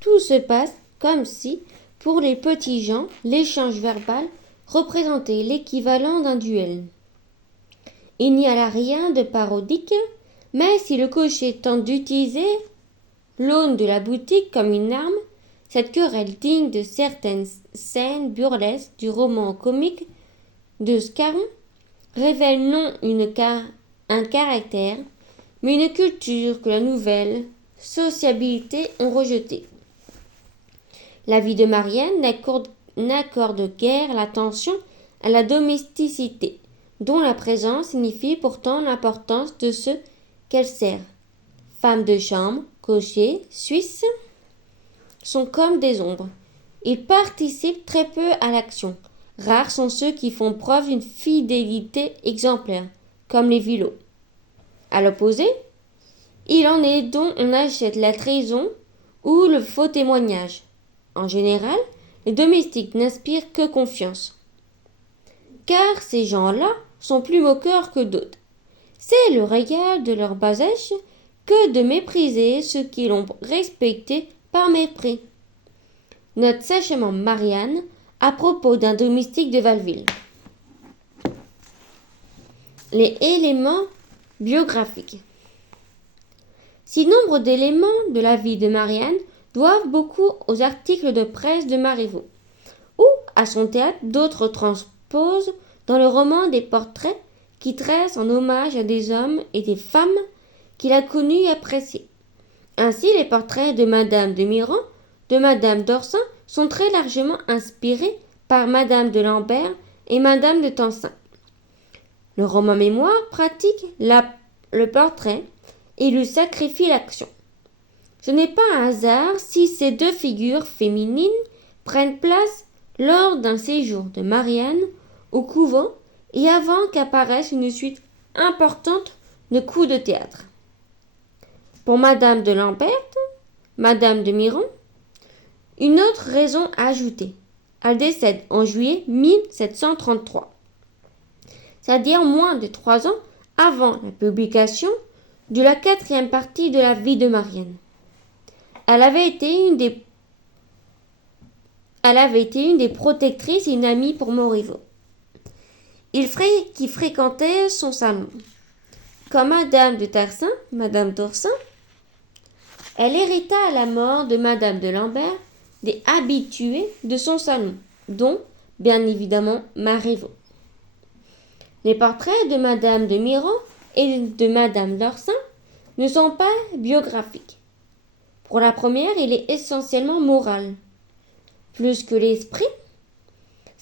Tout se passe comme si, pour les petits gens, l'échange verbal représentait l'équivalent d'un duel. Il n'y a là rien de parodique, mais si le cocher tente d'utiliser l'aune de la boutique comme une arme, cette querelle digne de certaines scènes burlesques du roman comique de Scarron révèle non un caractère, mais une culture que la nouvelle sociabilité ont rejetée. La vie de Marianne n'accorde guère l'attention à la domesticité, dont la présence signifie pourtant l'importance de ce qu'elle sert. Femme de chambre, cocher, suisse, sont comme des ombres. Ils participent très peu à l'action. Rares sont ceux qui font preuve d'une fidélité exemplaire, comme les vilots. À l'opposé, il en est dont on achète la trahison ou le faux témoignage. En général, les domestiques n'inspirent que confiance. Car ces gens-là sont plus moqueurs que d'autres. C'est le régal de leur basèche que de mépriser ceux qui l'ont respecté par mépris. Note sèchement Marianne à propos d'un domestique de Valville. Les éléments biographiques. Si nombre d'éléments de la vie de Marianne doivent beaucoup aux articles de presse de Marivaux, ou à son théâtre, d'autres transposent dans le roman des portraits qui tressent en hommage à des hommes et des femmes qu'il a connus et appréciés. Ainsi, les portraits de Madame de Mirand, de Madame d'Orsin sont très largement inspirés par Madame de Lambert et Madame de Tencin. Le roman mémoire pratique le portrait et lui sacrifie l'action. Ce n'est pas un hasard si ces deux figures féminines prennent place lors d'un séjour de Marianne au couvent et avant qu'apparaisse une suite importante de coups de théâtre. Pour Madame de Lambert, Madame de Mirand, une autre raison à ajouter. Elle décède en juillet 1733, c'est-à-dire moins de 3 ans avant la publication de la 4e partie de la vie de Marianne. Elle avait été une des protectrices et une amie pour Montriveau, qui fréquentait son salon. Comme Madame de Tencin, Madame d'Orsin, elle hérita à la mort de Madame de Lambert des habitués de son salon, dont, bien évidemment, Marivaux. Les portraits de Madame de Mirand et de Madame d'Orsin ne sont pas biographiques. Pour la première, il est essentiellement moral. Plus que l'esprit,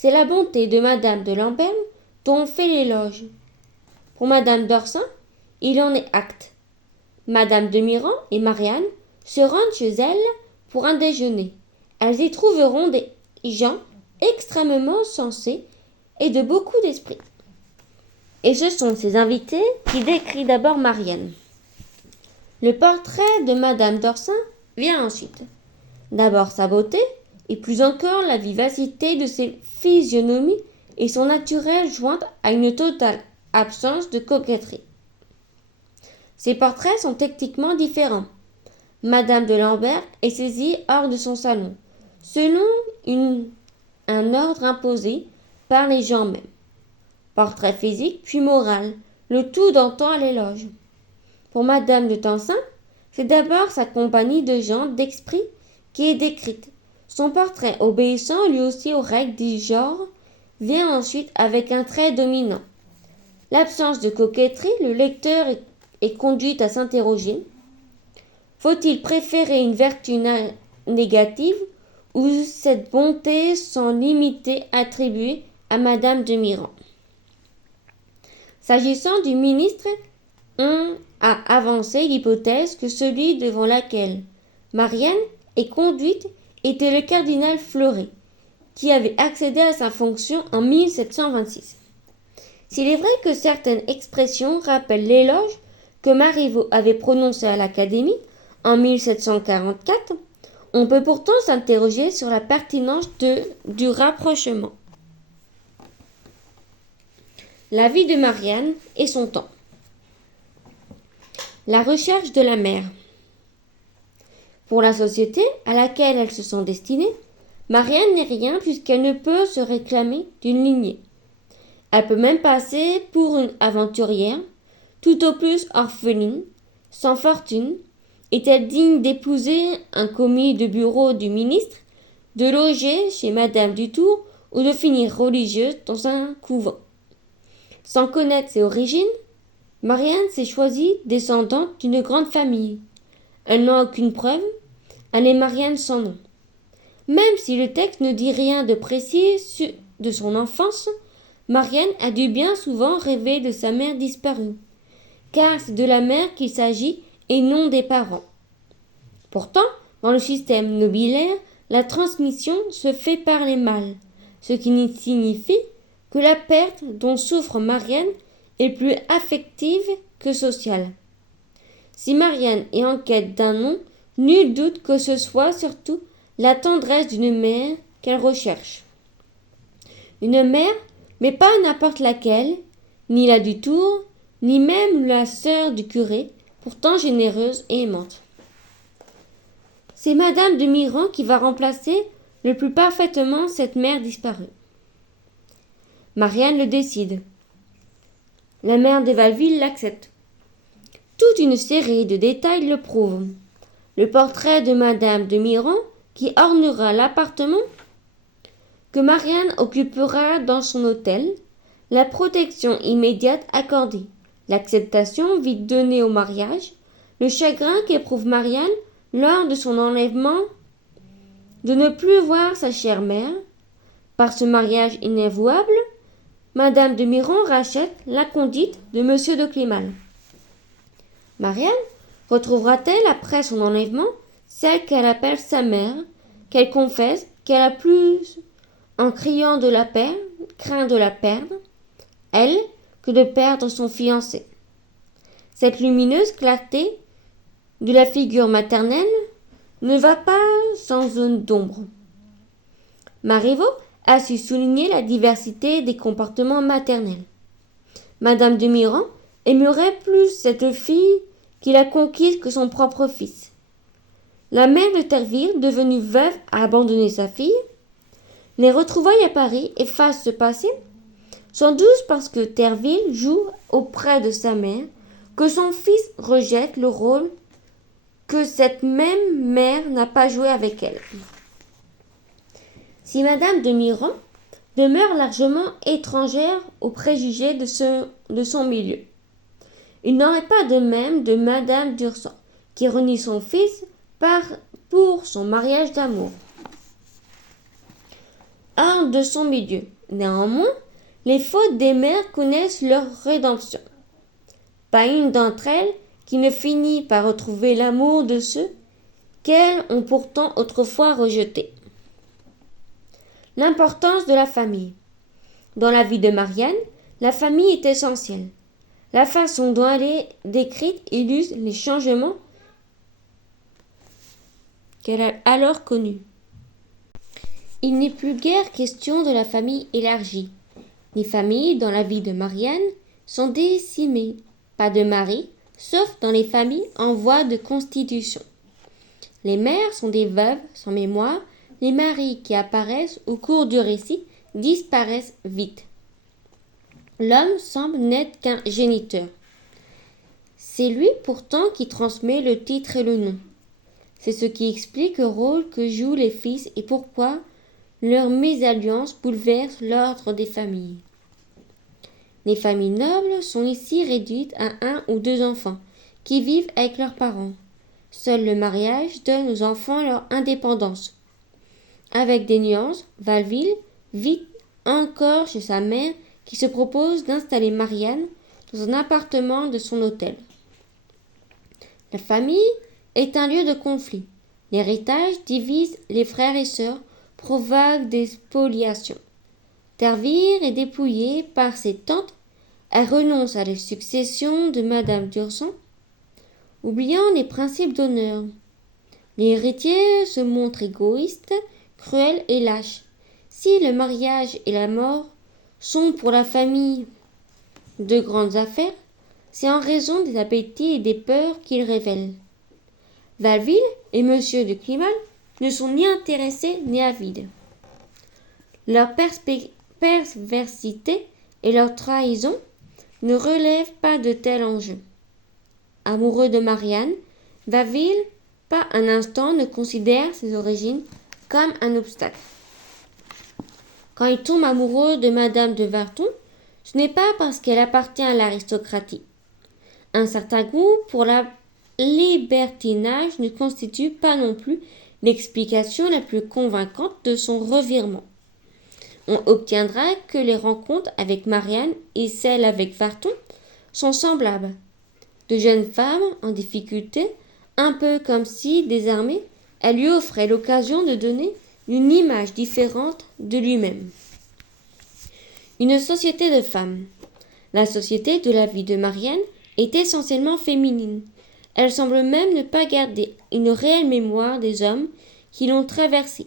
C'est la bonté de Madame de Lamberme dont on fait l'éloge. Pour Madame d'Orsin, il en est acte. Madame de Mirand et Marianne se rendent chez elles pour un déjeuner. Elles y trouveront des gens extrêmement sensés et de beaucoup d'esprit. Et ce sont ces invités qui décrivent d'abord Marianne. Le portrait de Madame d'Orsin vient ensuite. D'abord sa beauté, et plus encore la vivacité de ses physionomies et son naturel jointe à une totale absence de coquetterie. Ces portraits sont techniquement différents. Madame de Lambert est saisie hors de son salon, selon un ordre imposé par les gens mêmes. Portrait physique puis moral, le tout d'antan à l'éloge. Pour Madame de Tencin, c'est d'abord sa compagnie de gens d'esprit qui est décrite. Son portrait, obéissant lui aussi aux règles du genre, vient ensuite avec un trait dominant. L'absence de coquetterie, le lecteur est conduit à s'interroger. Faut-il préférer une vertu négative ou cette bonté sans limiter attribuée à Madame de Mirand? S'agissant du ministre, on a avancé l'hypothèse que celui devant laquelle Marianne est conduite était le cardinal Fleury, qui avait accédé à sa fonction en 1726. S'il est vrai que certaines expressions rappellent l'éloge que Marivaux avait prononcé à l'Académie en 1744, on peut pourtant s'interroger sur la pertinence du rapprochement. La vie de Marianne et son temps. La recherche de la mère. Pour la société à laquelle elles se sont destinées, Marianne n'est rien puisqu'elle ne peut se réclamer d'une lignée. Elle peut même passer pour une aventurière, tout au plus orpheline, sans fortune. Est-elle digne d'épouser un commis de bureau du ministre, de loger chez Madame Dutour ou de finir religieuse dans un couvent? Sans connaître ses origines, Marianne s'est choisie descendante d'une grande famille. Elle n'a aucune preuve, elle est Marianne sans nom. Même si le texte ne dit rien de précis de son enfance, Marianne a dû bien souvent rêver de sa mère disparue, car c'est de la mère qu'il s'agit et non des parents. Pourtant, dans le système nobiliaire, la transmission se fait par les mâles, ce qui signifie que la perte dont souffre Marianne est plus affective que sociale. Si Marianne est en quête d'un nom, nul doute que ce soit surtout la tendresse d'une mère qu'elle recherche. Une mère, mais pas n'importe laquelle, ni la du Tour, ni même la sœur du curé, pourtant généreuse et aimante. C'est Madame de Mirand qui va remplacer le plus parfaitement cette mère disparue. Marianne le décide. La mère de Valville l'accepte. Toute une série de détails le prouvent. Le portrait de Madame de Mirand qui ornera l'appartement que Marianne occupera dans son hôtel, la protection immédiate accordée, l'acceptation vite donnée au mariage, le chagrin qu'éprouve Marianne lors de son enlèvement de ne plus voir sa chère mère. Par ce mariage inavouable, Madame de Mirand rachète l'incondite de Monsieur de Clémal. Marianne retrouvera-t-elle après son enlèvement celle qu'elle appelle sa mère, qu'elle confesse qu'elle a plus en criant de la perdre, craint de la perdre, elle, que de perdre son fiancé? Cette lumineuse clarté de la figure maternelle ne va pas sans zone d'ombre. Marivaux a su souligner la diversité des comportements maternels. Madame de Mirand aimerait plus cette fille qu'il a conquise que son propre fils. La mère de Terville, devenue veuve, a abandonné sa fille. Les retrouvailles à Paris effacent ce passé, sans doute parce que Terville joue auprès de sa mère, que son fils rejette le rôle que cette même mère n'a pas joué avec elle. Si Madame de Mirand demeure largement étrangère aux préjugés de son milieu, il n'en est pas de même de Madame d'Ursan, qui renie son fils pour son mariage d'amour. hors de son milieu. Néanmoins, les fautes des mères connaissent leur rédemption. Pas une d'entre elles qui ne finit par retrouver l'amour de ceux qu'elles ont pourtant autrefois rejetés. L'importance de la famille. Dans la vie de Marianne, la famille est essentielle. La façon dont elle est décrite illustre les changements qu'elle a alors connus. Il n'est plus guère question de la famille élargie. Les familles dans la vie de Marianne sont décimées. Pas de mari, sauf dans les familles en voie de constitution. Les mères sont des veuves sans mémoire, les maris qui apparaissent au cours du récit disparaissent vite. L'homme semble n'être qu'un géniteur. C'est lui pourtant qui transmet le titre et le nom. C'est ce qui explique le rôle que jouent les fils et pourquoi leur mésalliance bouleverse l'ordre des familles. Les familles nobles sont ici réduites à 1 ou 2 enfants qui vivent avec leurs parents. Seul le mariage donne aux enfants leur indépendance. Avec des nuances, Valville vit encore chez sa mère qui se propose d'installer Marianne dans un appartement de son hôtel. La famille est un lieu de conflit. L'héritage divise les frères et sœurs, provoque des spoliations. Derville est dépouillée par ses tantes. Elle renonce à la succession de Madame d'Urson, oubliant les principes d'honneur. L'héritier se montre égoïste, cruel et lâche. Si le mariage et la mort sont pour la famille de grandes affaires, c'est en raison des appétits et des peurs qu'ils révèlent. Valville et Monsieur de Climal ne sont ni intéressés ni avides. Leur perversité et leur trahison ne relèvent pas de tels enjeux. Amoureux de Marianne, Valville, pas un instant, ne considère ses origines comme un obstacle. Quand il tombe amoureux de Madame de Varton, ce n'est pas parce qu'elle appartient à l'aristocratie. Un certain goût pour la libertinage ne constitue pas non plus l'explication la plus convaincante de son revirement. On obtiendra que les rencontres avec Marianne et celles avec Varton sont semblables. De jeunes femmes en difficulté, un peu comme si, désarmée, elle lui offrait l'occasion de donner une image différente de lui-même. Une société de femmes. La société de la vie de Marianne est essentiellement féminine. Elle semble même ne pas garder une réelle mémoire des hommes qui l'ont traversée.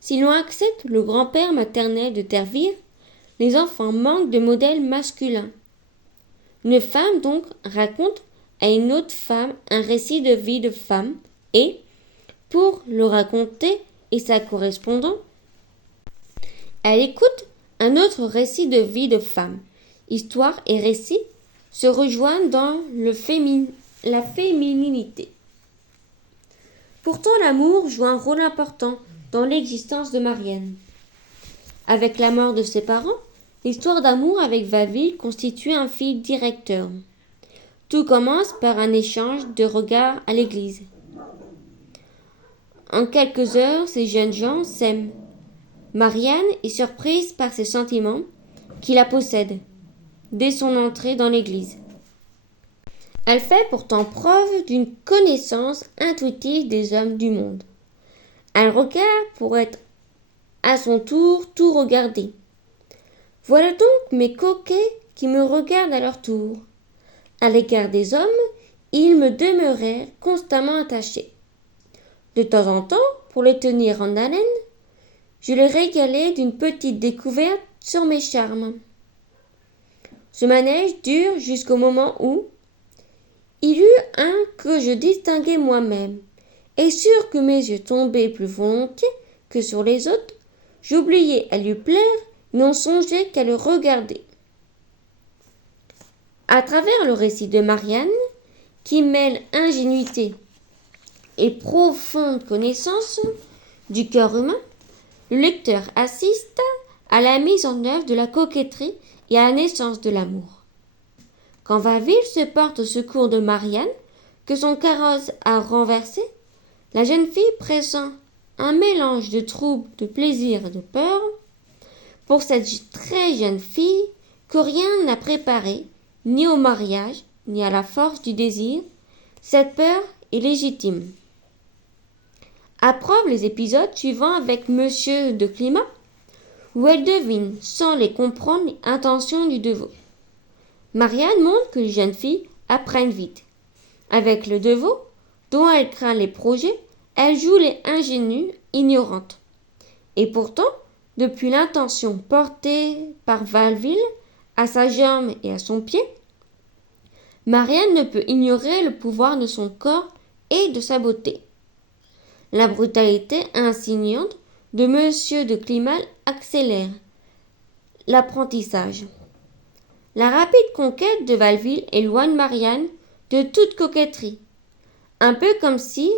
Si l'on accepte le grand-père maternel de Derville, les enfants manquent de modèles masculins. Une femme donc raconte à une autre femme un récit de vie de femme et, pour le raconter et sa correspondante, elle écoute un autre récit de vie de femme. Histoire et récit se rejoignent dans la féminité. Pourtant, l'amour joue un rôle important dans l'existence de Marianne. Avec la mort de ses parents, l'histoire d'amour avec Valville constitue un fil directeur. Tout commence par un échange de regards à l'église. En quelques heures, ces jeunes gens s'aiment. Marianne est surprise par ses sentiments qui la possèdent dès son entrée dans l'église. Elle fait pourtant preuve d'une connaissance intuitive des hommes du monde. Elle regarde pour être à son tour tout regardé. Voilà donc mes coquets qui me regardent à leur tour. À l'égard des hommes, ils me demeurèrent constamment attachés. De temps en temps, pour les tenir en haleine, je les régalais d'une petite découverte sur mes charmes. Ce manège dure jusqu'au moment où il y eut un que je distinguai moi-même, et sûr que mes yeux tombaient plus volontiers que sur les autres, j'oubliais à lui plaire, mais n'en songeais qu'à le regarder. À travers le récit de Marianne, qui mêle ingénuité et profonde connaissance du cœur humain, le lecteur assiste à la mise en œuvre de la coquetterie et à la naissance de l'amour. Quand Valville se porte au secours de Marianne, que son carrosse a renversée, la jeune fille pressent un mélange de trouble, de plaisir et de peur. Pour cette très jeune fille, que rien n'a préparé, ni au mariage, ni à la force du désir, cette peur est légitime. À preuve les épisodes suivants avec Monsieur de Climat, où elle devine, sans les comprendre, les intentions du devot. Marianne montre que les jeunes filles apprennent vite. Avec le devot, dont elle craint les projets, elle joue les ingénues, ignorantes. Et pourtant, depuis l'intention portée par Valville à sa jambe et à son pied, Marianne ne peut ignorer le pouvoir de son corps et de sa beauté. La brutalité insignante de Monsieur de Climal accélère l'apprentissage. La rapide conquête de Valville éloigne Marianne de toute coquetterie, un peu comme si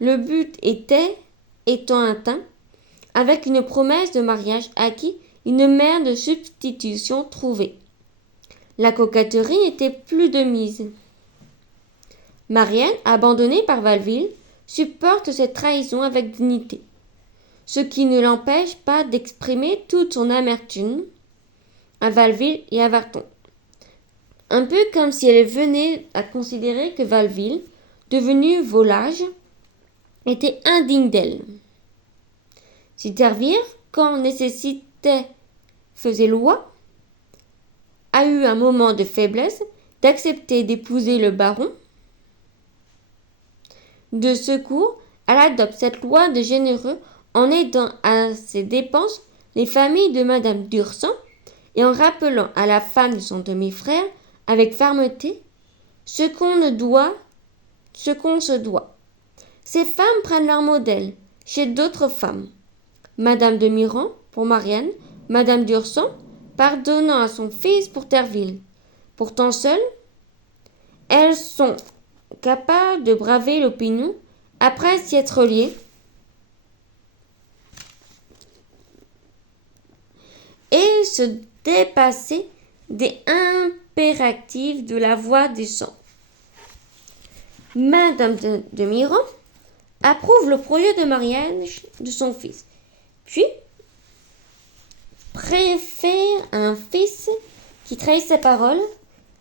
le but étant atteint, avec une promesse de mariage acquis, une mère de substitution trouvée. La coquetterie n'était plus de mise. Marianne, abandonnée par Valville, supporte cette trahison avec dignité, ce qui ne l'empêche pas d'exprimer toute son amertume à Valville et à Varton. Un peu comme si elle venait à considérer que Valville, devenu volage, était indigne d'elle. Si Derville, quand nécessité faisait loi, a eu un moment de faiblesse d'accepter d'épouser le baron de secours, elle adopte cette loi de généreux en aidant à ses dépenses les familles de Madame d'Ursan et en rappelant à la femme de son demi-frère avec fermeté ce qu'on se doit. Ces femmes prennent leur modèle chez d'autres femmes. Madame de Miran pour Marianne, Madame d'Ursan pardonnant à son fils pour Derville. Pourtant seules, elles sont capables de braver l'opinion après s'y être liées et se dépasser des impératifs de la voix du sang. Madame de Miran approuve le projet de mariage de son fils, puis préfère un fils qui trahit ses paroles,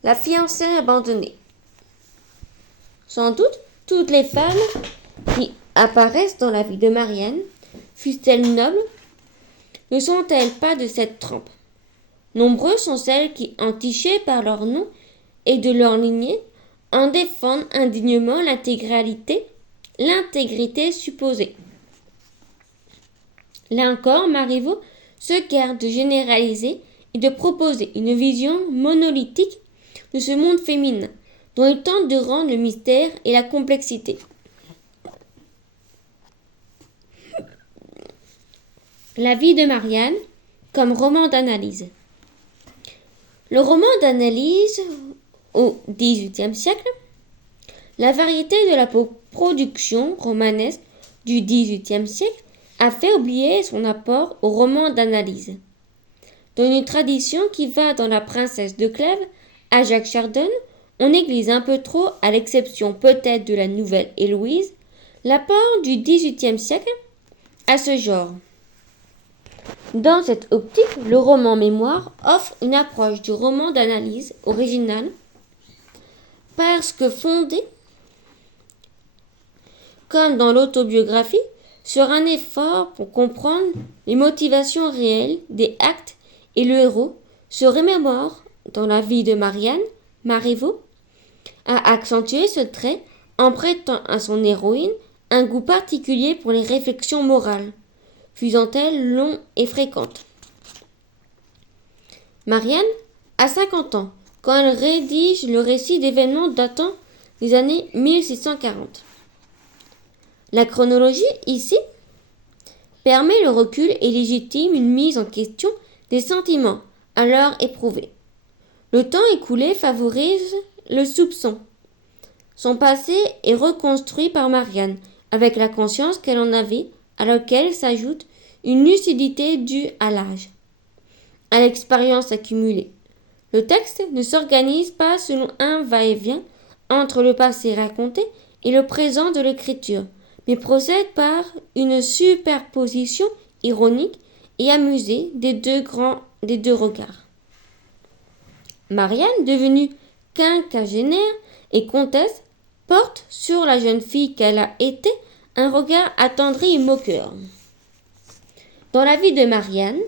la fiancée abandonnée. Sans doute, toutes les femmes qui apparaissent dans la vie de Marianne, fussent-elles nobles, ne sont-elles pas de cette trempe. Nombreuses sont celles qui, entichées par leur nom et de leur lignée, en défendent indignement l'intégrité supposée. Là encore, Marivaux se garde de généraliser et de proposer une vision monolithique de ce monde féminin, dont il tente de rendre le mystère et la complexité. La vie de Marianne comme roman d'analyse. Le roman d'analyse au XVIIIe siècle, la variété de la production romanesque du XVIIIe siècle a fait oublier son apport au roman d'analyse. Dans une tradition qui va dans La Princesse de Clèves à Jacques Chardon, on néglige un peu trop, à l'exception peut-être de la Nouvelle Héloïse, l'apport du XVIIIe siècle à ce genre. Dans cette optique, le roman mémoire offre une approche du roman d'analyse originale parce que fondée, comme dans l'autobiographie, sur un effort pour comprendre les motivations réelles des actes et le héros se remémore dans la vie de Marianne, Marivaux a accentué ce trait en prêtant à son héroïne un goût particulier pour les réflexions morales, fusant-elles longues et fréquentes. Marianne a 50 ans quand elle rédige le récit d'événements datant des années 1640. La chronologie, ici, permet le recul et légitime une mise en question des sentiments alors éprouvés. Le temps écoulé favorise le soupçon. Son passé est reconstruit par Marianne, avec la conscience qu'elle en avait, à laquelle s'ajoute une lucidité due à l'âge, à l'expérience accumulée. Le texte ne s'organise pas selon un va-et-vient entre le passé raconté et le présent de l'écriture, mais procède par une superposition ironique et amusée des deux regards. Marianne, devenue quinquagénaire et comtesse, porte sur la jeune fille qu'elle a été un regard attendri et moqueur. Dans la vie de Marianne,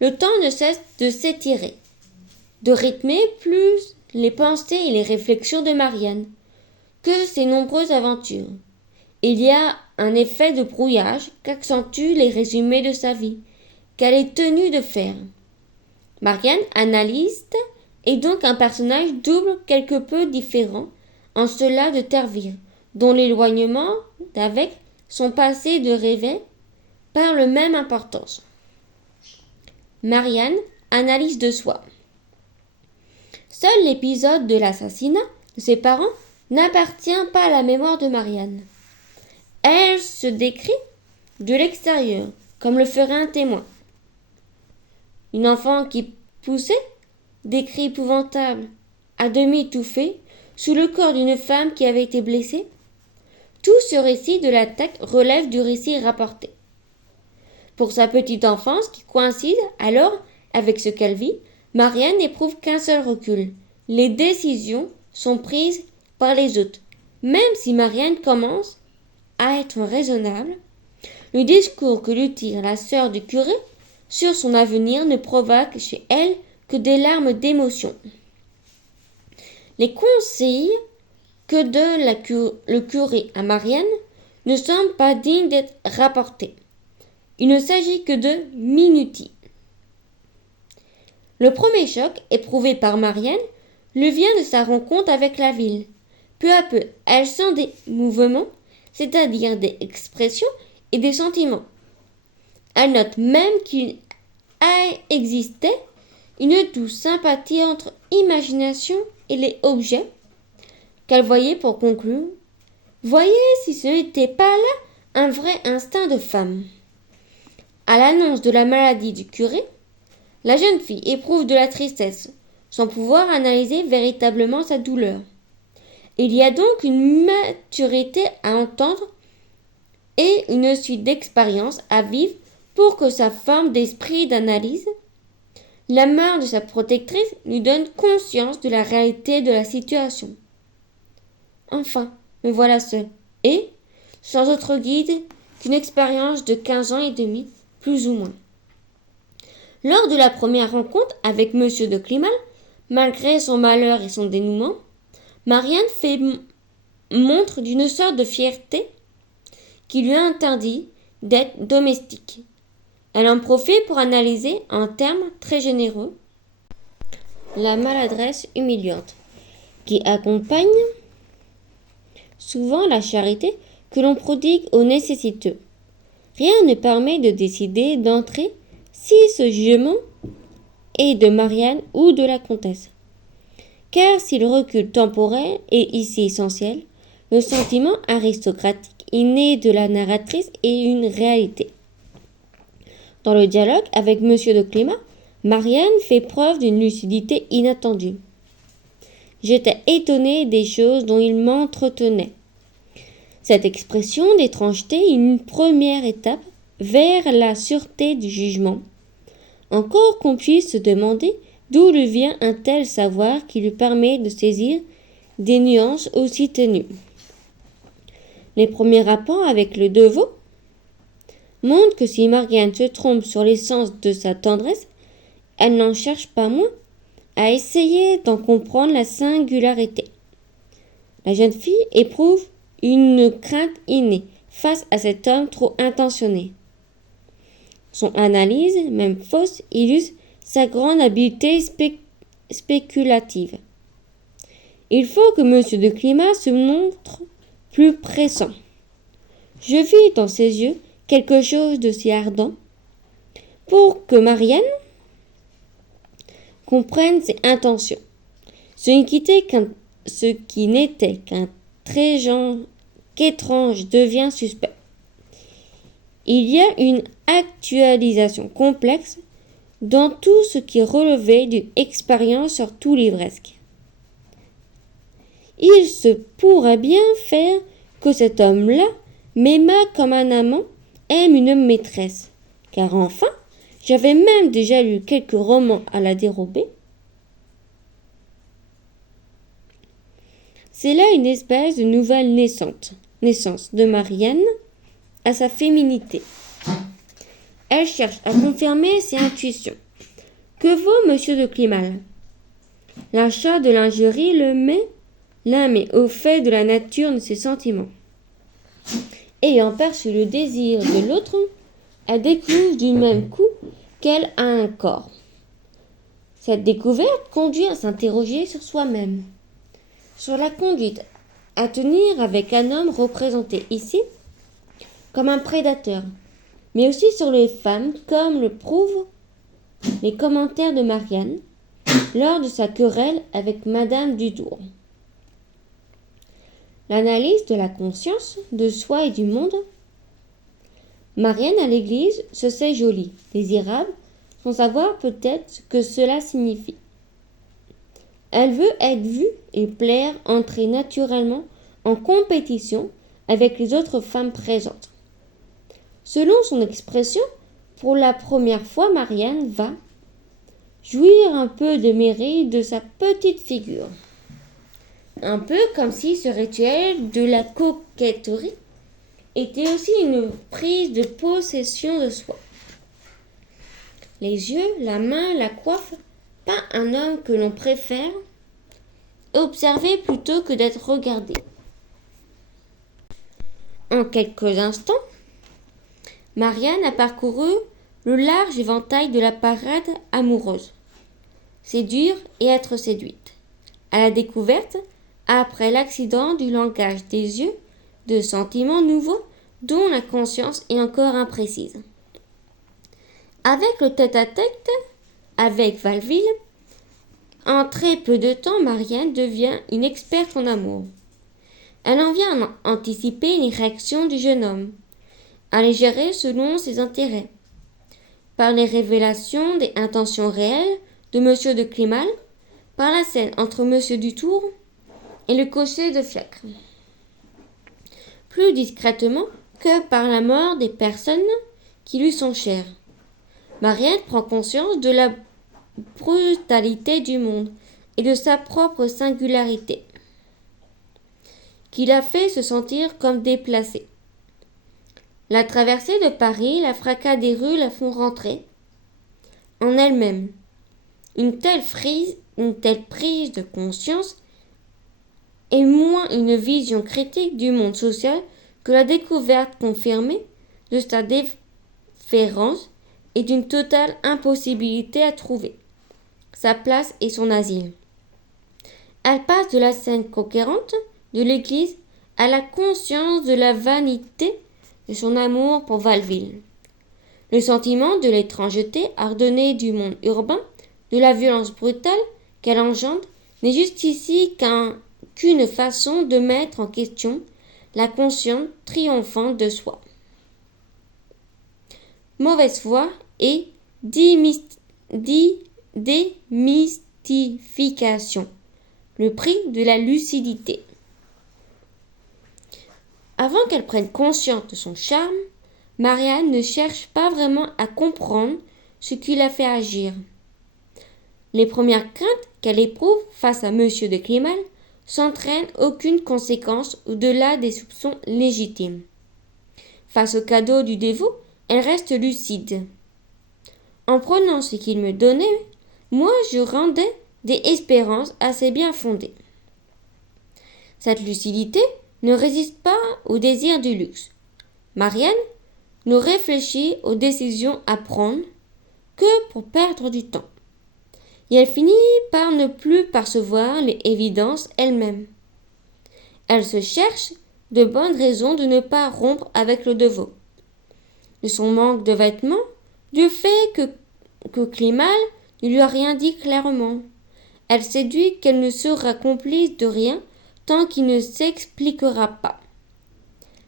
le temps ne cesse de s'étirer, de rythmer plus les pensées et les réflexions de Marianne que ses nombreuses aventures. Il y a un effet de brouillage qu'accentuent les résumés de sa vie, qu'elle est tenue de faire. Marianne, analyste, est donc un personnage double quelque peu différent en cela de Derville, dont l'éloignement d'avec son passé de réveil par le même importance. Marianne, analyse de soi. Seul l'épisode de l'assassinat de ses parents n'appartient pas à la mémoire de Marianne. Elle se décrit de l'extérieur, comme le ferait un témoin. Une enfant qui poussait des cris épouvantables, à demi étouffée, sous le corps d'une femme qui avait été blessée. Tout ce récit de l'attaque relève du récit rapporté. Pour sa petite enfance, qui coïncide alors avec ce qu'elle vit, Marianne n'éprouve qu'un seul recul. Les décisions sont prises par les autres. Même si Marianne commence à être raisonnable, le discours que lui tire la sœur du curé sur son avenir ne provoque chez elle que des larmes d'émotion. Les conseils que donne le curé à Marianne ne semblent pas dignes d'être rapportés. Il ne s'agit que de minuties. Le premier choc éprouvé par Marianne lui vient de sa rencontre avec la ville. Peu à peu, elle sent des mouvements, c'est-à-dire des expressions et des sentiments. Elle note même qu'il a existé une douce sympathie entre imagination et les objets qu'elle voyait pour conclure. Voyez si ce n'était pas là un vrai instinct de femme. À l'annonce de la maladie du curé, la jeune fille éprouve de la tristesse, sans pouvoir analyser véritablement sa douleur. Il y a donc une maturité à entendre et une suite d'expériences à vivre pour que sa forme d'esprit d'analyse, la mort de sa protectrice, lui donne conscience de la réalité de la situation. Enfin, me voilà seule, et, sans autre guide qu'une expérience de 15 ans et demi, plus ou moins. Lors de la première rencontre avec Monsieur de Climal, malgré son malheur et son dénouement, Marianne fait montre d'une sorte de fierté qui lui interdit d'être domestique. Elle en profite pour analyser en termes très généreux la maladresse humiliante qui accompagne souvent la charité que l'on prodigue aux nécessiteux. Rien ne permet de décider d'entrer si ce jugement est de Marianne ou de la comtesse. Car si le recul temporel est ici essentiel, le sentiment aristocratique inné de la narratrice est une réalité. Dans le dialogue avec Monsieur de Climat, Marianne fait preuve d'une lucidité inattendue. J'étais étonnée des choses dont il m'entretenait. Cette expression d'étrangeté est une première étape vers la sûreté du jugement. Encore qu'on puisse se demander d'où lui vient un tel savoir qui lui permet de saisir des nuances aussi ténues. Les premiers rapports avec le Deveau montrent que si Marianne se trompe sur l'essence de sa tendresse, elle n'en cherche pas moins à essayer d'en comprendre la singularité. La jeune fille éprouve une crainte innée face à cet homme trop intentionné. Son analyse, même fausse, illustre sa grande habileté spéculative. Il faut que Monsieur de Climat se montre plus pressant. Je vis dans ses yeux quelque chose de si ardent pour que Marianne comprenne ses intentions. Ce qui n'était qu'étrange devient suspect. Il y a une actualisation complexe dans tout ce qui relevait d'une expérience surtout livresque. Il se pourrait bien faire que cet homme-là m'aima comme un amant aime une maîtresse. Car enfin, j'avais même déjà lu quelques romans à la dérobée. C'est là une espèce de nouvelle naissance de Marianne à sa féminité. Elle cherche à confirmer ses intuitions. Que vaut Monsieur de Climal? L'achat de lingerie la met au fait de la nature de ses sentiments. Ayant perçu le désir de l'autre, elle découvre du même coup qu'elle a un corps. Cette découverte conduit à s'interroger sur soi-même, sur la conduite à tenir avec un homme représenté ici comme un prédateur, mais aussi sur les femmes, comme le prouvent les commentaires de Marianne lors de sa querelle avec Madame Dutour. L'analyse de la conscience, de soi et du monde. Marianne à l'église se sait jolie, désirable, sans savoir peut-être ce que cela signifie. Elle veut être vue et plaire, entrer naturellement en compétition avec les autres femmes présentes. Selon son expression, pour la première fois, Marianne va jouir un peu de mérite de sa petite figure. Un peu comme si ce rituel de la coquetterie était aussi une prise de possession de soi. Les yeux, la main, la coiffe, pas un homme que l'on préfère observer plutôt que d'être regardé. En quelques instants, Marianne a parcouru le large éventail de la parade amoureuse. Séduire et être séduite. À la découverte, après l'accident du langage des yeux, de sentiments nouveaux dont la conscience est encore imprécise. Avec le tête-à-tête avec Valville, en très peu de temps, Marianne devient une experte en amour. Elle en vient à anticiper les réactions du jeune homme, à les gérer selon ses intérêts. Par les révélations des intentions réelles de M. de Climal, par la scène entre M. Dutour et le cocher de fiacre. Plus discrètement que par la mort des personnes qui lui sont chères. Marianne prend conscience de la brutalité du monde et de sa propre singularité, qui la fait se sentir comme déplacée. La traversée de Paris, la fracas des rues la font rentrer en elle-même. Une telle prise de conscience est moins une vision critique du monde social que la découverte confirmée de sa différence et d'une totale impossibilité à trouver sa place et son asile. Elle passe de la scène conquérante de l'Église à la conscience de la vanité de son amour pour Valville. Le sentiment de l'étrangeté ardennée du monde urbain, de la violence brutale qu'elle engendre, n'est jusqu'ici qu'une façon de mettre en question la conscience triomphante de soi. Mauvaise foi et démystification, le prix de la lucidité. Avant qu'elle prenne conscience de son charme, Marianne ne cherche pas vraiment à comprendre ce qui la fait agir. Les premières craintes qu'elle éprouve face à M. de Climal s'entraînent aucune conséquence au-delà des soupçons légitimes. Face au cadeau du dévot, elle reste lucide. En prenant ce qu'il me donnait, moi je rendais des espérances assez bien fondées. Cette lucidité ne résiste pas au désir du luxe. Marianne ne réfléchit aux décisions à prendre que pour perdre du temps. Et elle finit par ne plus percevoir les évidences elle-même. Elle se cherche de bonnes raisons de ne pas rompre avec le dévot. De son manque de vêtements, du fait que Climal ne lui a rien dit clairement. Elle séduit qu'elle ne sera complice de rien tant qu'il ne s'expliquera pas.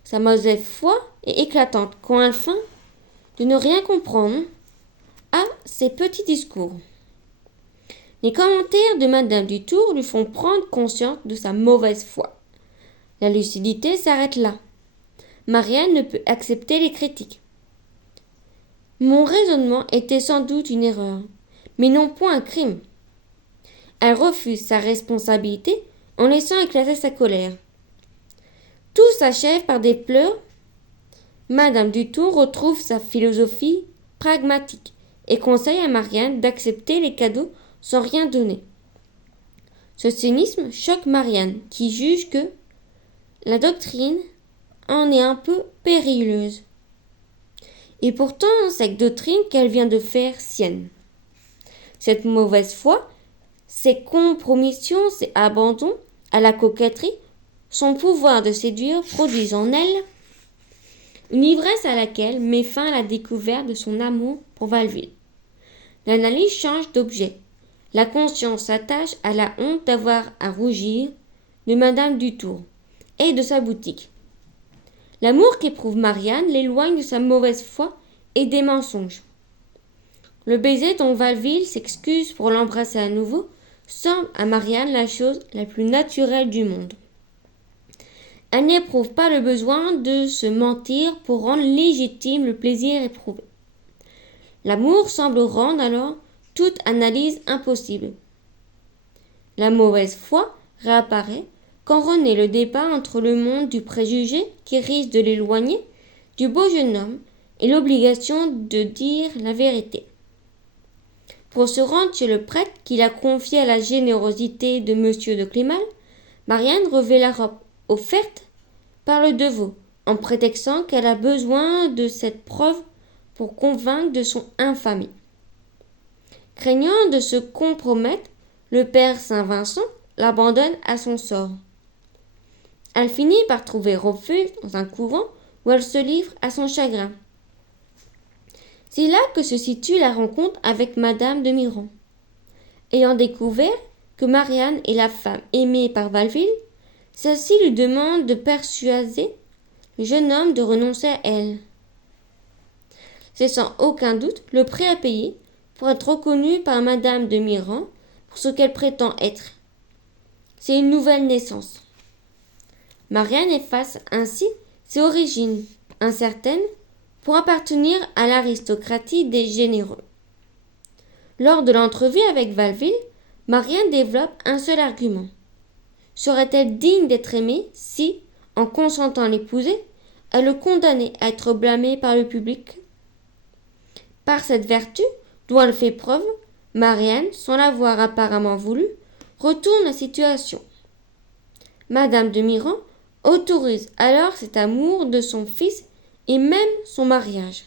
Sa mauvaise foi est éclatante quand elle feint de ne rien comprendre à ses petits discours. Les commentaires de Madame Dutour lui font prendre conscience de sa mauvaise foi. La lucidité s'arrête là. Marianne ne peut accepter les critiques. Mon raisonnement était sans doute une erreur, mais non point un crime. Elle refuse sa responsabilité en laissant éclater sa colère. Tout s'achève par des pleurs. Madame Dutour retrouve sa philosophie pragmatique et conseille à Marianne d'accepter les cadeaux sans rien donner. Ce cynisme choque Marianne, qui juge que la doctrine en est un peu périlleuse. Et pourtant, cette doctrine qu'elle vient de faire sienne. Cette mauvaise foi, ces compromissions, ces abandons à la coquetterie, son pouvoir de séduire produisent en elle une ivresse à laquelle met fin la découverte de son amour pour Valville. L'analyse change d'objet. La conscience s'attache à la honte d'avoir à rougir de Madame Dutour et de sa boutique. L'amour qu'éprouve Marianne l'éloigne de sa mauvaise foi et des mensonges. Le baiser dont Valville s'excuse pour l'embrasser à nouveau semble à Marianne la chose la plus naturelle du monde. Elle n'éprouve pas le besoin de se mentir pour rendre légitime le plaisir éprouvé. L'amour semble rendre alors toute analyse impossible. La mauvaise foi réapparaît quand renaît le débat entre le monde du préjugé qui risque de l'éloigner du beau jeune homme et l'obligation de dire la vérité. Pour se rendre chez le prêtre qui l'a confié à la générosité de Monsieur de Climal, Marianne revêt la robe offerte par le Devaux, en prétextant qu'elle a besoin de cette preuve pour convaincre de son infamie. Craignant de se compromettre, le père Saint-Vincent l'abandonne à son sort. Elle finit par trouver refuge dans un couvent où elle se livre à son chagrin. C'est là que se situe la rencontre avec Madame de Miron. Ayant découvert que Marianne est la femme aimée par Valville, celle-ci lui demande de persuader le jeune homme de renoncer à elle. C'est sans aucun doute le prix à payer pour être reconnue par Madame de Miron pour ce qu'elle prétend être. C'est une nouvelle naissance. Marianne efface ainsi ses origines incertaines pour appartenir à l'aristocratie des généreux. Lors de l'entrevue avec Valville, Marianne développe un seul argument. Serait-elle digne d'être aimée si, en consentant à l'épouser, elle le condamnait à être blâmée par le public? Par cette vertu, dont elle fait preuve, Marianne, sans l'avoir apparemment voulu, retourne la situation. Madame de Miron autorise alors cet amour de son fils et même son mariage.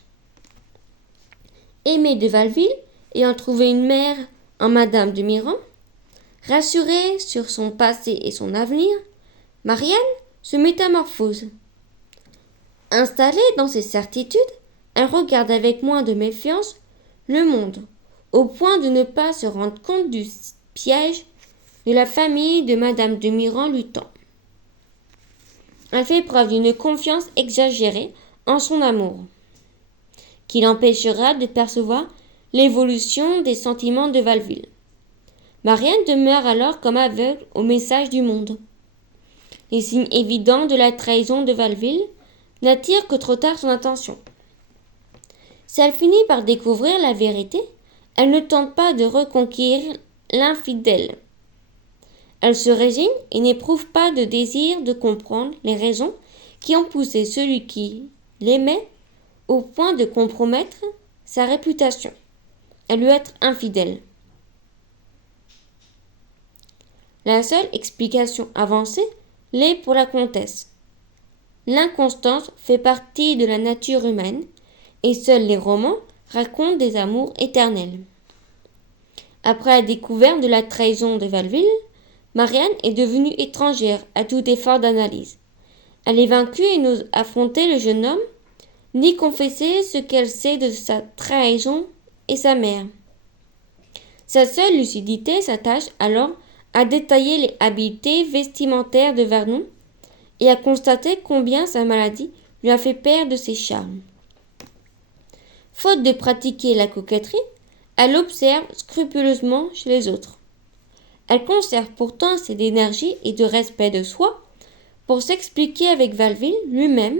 Aimée de Valville, ayant trouvé une mère en Madame de Miron, rassurée sur son passé et son avenir, Marianne se métamorphose. Installée dans ses certitudes, elle regarde avec moins de méfiance le monde, au point de ne pas se rendre compte du piège de la famille de Madame de Miron lui tend. Elle fait preuve d'une confiance exagérée en son amour, qui l'empêchera de percevoir l'évolution des sentiments de Valville. Marianne demeure alors comme aveugle au message du monde. Les signes évidents de la trahison de Valville n'attirent que trop tard son attention. Si elle finit par découvrir la vérité, elle ne tente pas de reconquérir l'infidèle. Elle se résigne et n'éprouve pas de désir de comprendre les raisons qui ont poussé celui qui l'aimait au point de compromettre sa réputation et lui être infidèle. La seule explication avancée l'est pour la comtesse. L'inconstance fait partie de la nature humaine et seuls les romans racontent des amours éternels. Après la découverte de la trahison de Valville, Marianne est devenue étrangère à tout effort d'analyse. Elle est vaincue et n'ose affronter le jeune homme, ni confesser ce qu'elle sait de sa trahison et sa mère. Sa seule lucidité s'attache alors à détailler les habiletés vestimentaires de Vernon et à constater combien sa maladie lui a fait perdre ses charmes. Faute de pratiquer la coquetterie, elle observe scrupuleusement chez les autres. Elle conserve pourtant assez d'énergie et de respect de soi pour s'expliquer avec Valville lui-même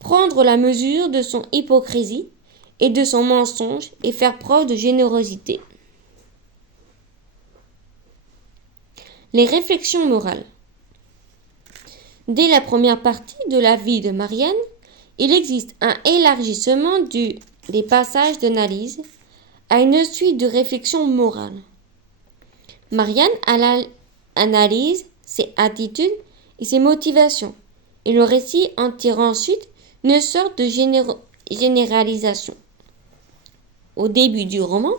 prendre la mesure de son hypocrisie et de son mensonge et faire preuve de générosité. Les réflexions morales. Dès la première partie de la vie de Marianne, il existe un élargissement des passages d'analyse à une suite de réflexions morales. Marianne analyse ses attitudes et ses motivations, et le récit en tire ensuite une sorte de généralisation. Au début du roman,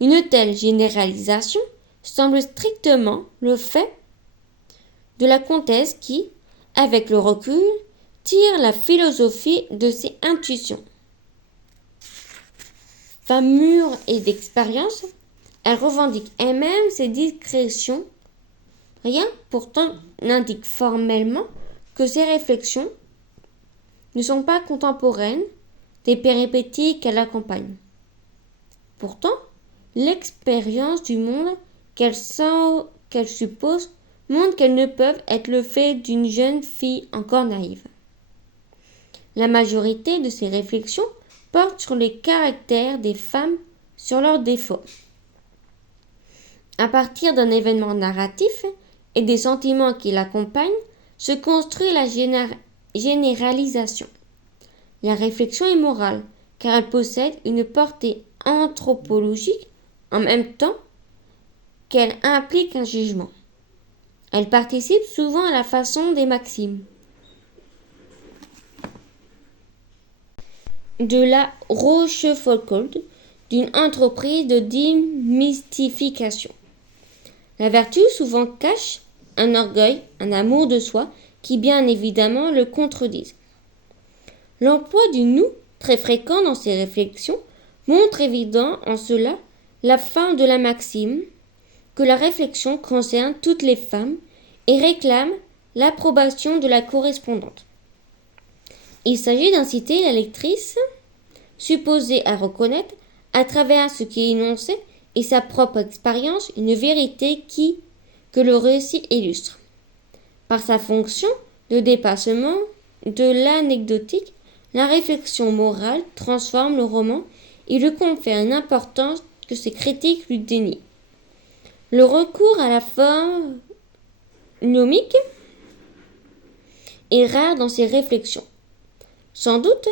une telle généralisation semble strictement le fait de la comtesse qui, avec le recul, tire la philosophie de ses intuitions. Femme mûre et d'expérience, elle revendique elle-même ses discrétions. Rien pourtant n'indique formellement que ses réflexions ne sont pas contemporaines des péripéties qu'elle accompagne. Pourtant, l'expérience du monde qu'elle suppose montre qu'elles ne peuvent être le fait d'une jeune fille encore naïve. La majorité de ces réflexions portent sur les caractères des femmes, sur leurs défauts. À partir d'un événement narratif et des sentiments qui l'accompagnent, se construit la généralisation. La réflexion est morale, car elle possède une portée anthropologique en même temps qu'elle implique un jugement. Elle participe souvent à la façon des maximes. De la Rochefoucauld, d'une entreprise de démystification. La vertu souvent cache un orgueil, un amour de soi qui bien évidemment le contredisent. L'emploi du nous, très fréquent dans ces réflexions, montre évident en cela la fin de la maxime que la réflexion concerne toutes les femmes et réclame l'approbation de la correspondante. Il s'agit d'inciter la lectrice, supposée à reconnaître, à travers ce qui est énoncé et sa propre expérience, une vérité que le récit illustre. Par sa fonction de dépassement de l'anecdotique, la réflexion morale transforme le roman et lui confère une importance que ses critiques lui dénient. Le recours à la forme nomique est rare dans ses réflexions. Sans doute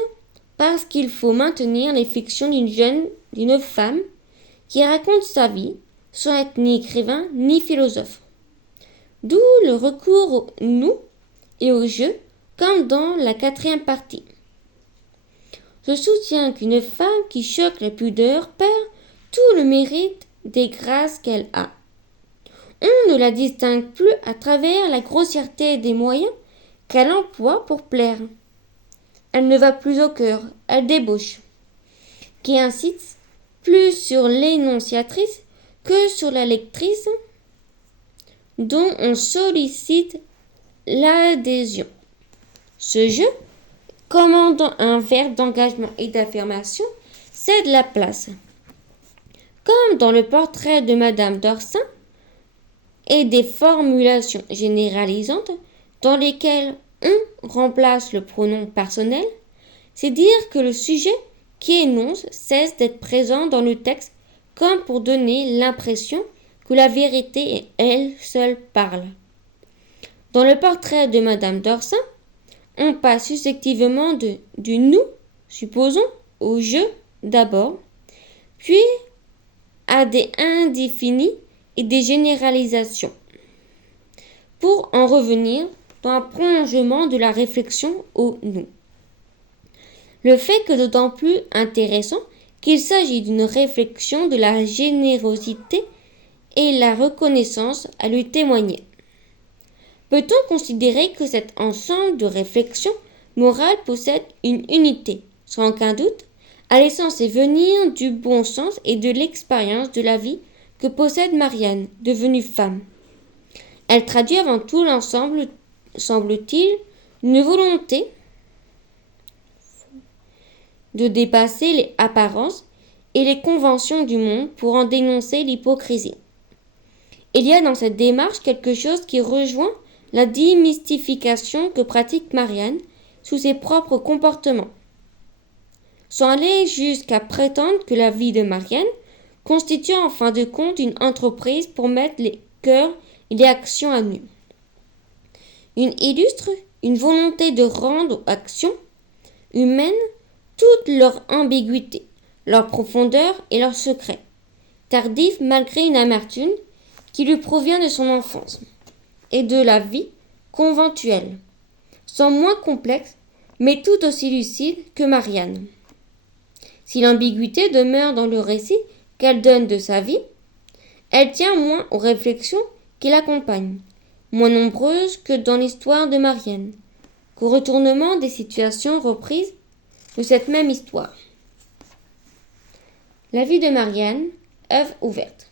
parce qu'il faut maintenir les fictions d'une femme qui raconte sa vie sans être ni écrivain ni philosophe. D'où le recours au nous et au je, comme dans la 4e partie. Je soutiens qu'une femme qui choque la pudeur perd tout le mérite des grâces qu'elle a. On ne la distingue plus à travers la grossièreté des moyens qu'elle emploie pour plaire. Elle ne va plus au cœur, elle débauche, qui incite plus sur l'énonciatrice que sur la lectrice, dont on sollicite l'adhésion. Ce jeu, commandant un verbe d'engagement et d'affirmation, cède la place. Comme dans le portrait de Madame d'Orsay, et des formulations généralisantes dans lesquelles on remplace le pronom personnel, c'est dire que le sujet qui énonce cesse d'être présent dans le texte comme pour donner l'impression que la vérité elle seule parle. Dans le portrait de Madame d'Orsay, on passe successivement du nous, supposons, au je d'abord, puis à des indéfinis et des généralisations, pour en revenir dans un prolongement de la réflexion au nous. Le fait que d'autant plus intéressant qu'il s'agit d'une réflexion de la générosité et la reconnaissance à lui témoigner. Peut-on considérer que cet ensemble de réflexions morales possède une unité, sans aucun doute, à l'essence et venir du bon sens et de l'expérience de la vie que possède Marianne, devenue femme. Elle traduit avant tout l'ensemble, semble-t-il, une volonté de dépasser les apparences et les conventions du monde pour en dénoncer l'hypocrisie. Il y a dans cette démarche quelque chose qui rejoint la démystification que pratique Marianne sous ses propres comportements, sans aller jusqu'à prétendre que la vie de Marianne constitue en fin de compte une entreprise pour mettre les cœurs et les actions à nu. Il illustre une volonté de rendre aux actions humaines toute leur ambiguïté, leur profondeur et leur secret, tardif malgré une amertume qui lui provient de son enfance et de la vie conventuelle, sans moins complexe, mais tout aussi lucide que Marianne. Si l'ambiguïté demeure dans le récit qu'elle donne de sa vie, elle tient moins aux réflexions qui l'accompagnent, moins nombreuses que dans l'histoire de Marianne, qu'au retournement des situations reprises de cette même histoire. La vie de Marianne, œuvre ouverte.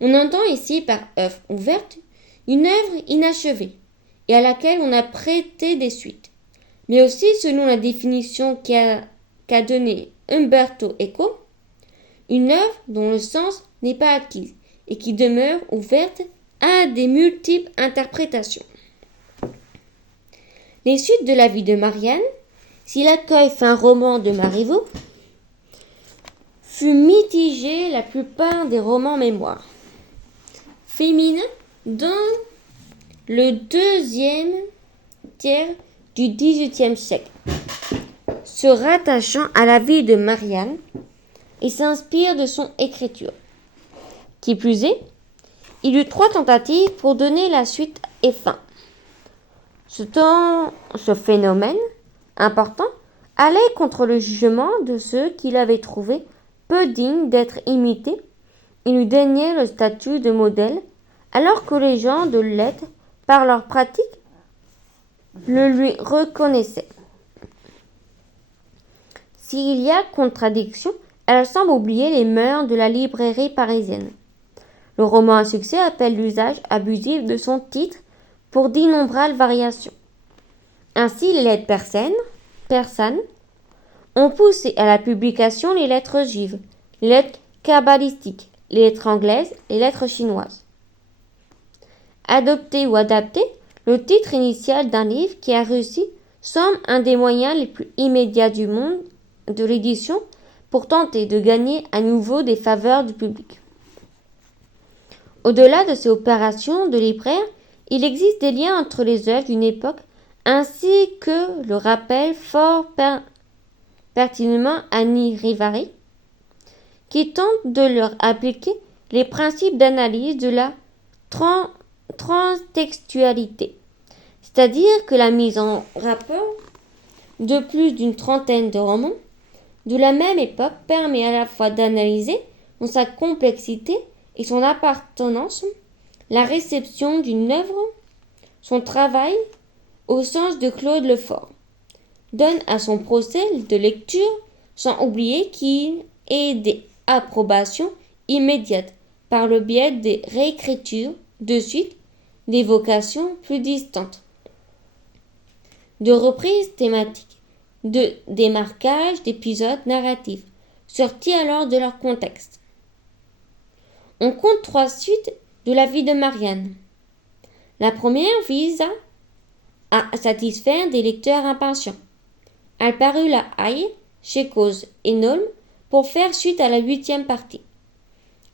On entend ici par œuvre ouverte une œuvre inachevée et à laquelle on a prêté des suites, mais aussi selon la définition qu'a donnée Umberto Eco, une œuvre dont le sens n'est pas acquis et qui demeure ouverte à des multiples interprétations. Les suites de la vie de Marianne, si l'accueil fait un roman de Marivaux, fut mitigé la plupart des romans mémoires féminins dans le deuxième tiers du XVIIIe siècle, se rattachant à la vie de Marianne et s'inspire de son écriture. Qui plus est, il y eut 3 tentatives pour donner la suite et fin. Ce phénomène important allait contre le jugement de ceux qui l'avaient trouvé peu digne d'être imité et lui déniaient le statut de modèle, alors que les gens de lettres, par leur pratique, le lui reconnaissaient. S'il y a contradiction, elle semble oublier les mœurs de la librairie parisienne. Le roman à succès appelle l'usage abusif de son titre pour d'innombrables variations. Ainsi, les lettres persanes ont poussé à la publication les lettres juives, les lettres kabbalistiques, les lettres anglaises, les lettres chinoises. Adopté ou adapté, le titre initial d'un livre qui a réussi semble un des moyens les plus immédiats du monde de l'édition pour tenter de gagner à nouveau des faveurs du public. Au-delà de ces opérations de libraire, il existe des liens entre les œuvres d'une époque ainsi que le rappel fort pertinemment Annie Rivary, qui tente de leur appliquer les principes d'analyse de la transtextualité, c'est-à-dire que la mise en rapport de plus d'une trentaine de romans de la même époque permet à la fois d'analyser dans sa complexité et son appartenance la réception d'une œuvre, son travail au sens de Claude Lefort, donne à son procès de lecture sans oublier qu'il ait des approbations immédiates par le biais des réécritures de suite, d'évocations plus distantes, de reprises thématiques, de démarquage d'épisodes narratifs, sortis alors de leur contexte. On compte 3 suites de la vie de Marianne. La première vise à satisfaire des lecteurs impatients. Elle parut la Haye, chez Cause et Nolme, pour faire suite à la 8e partie.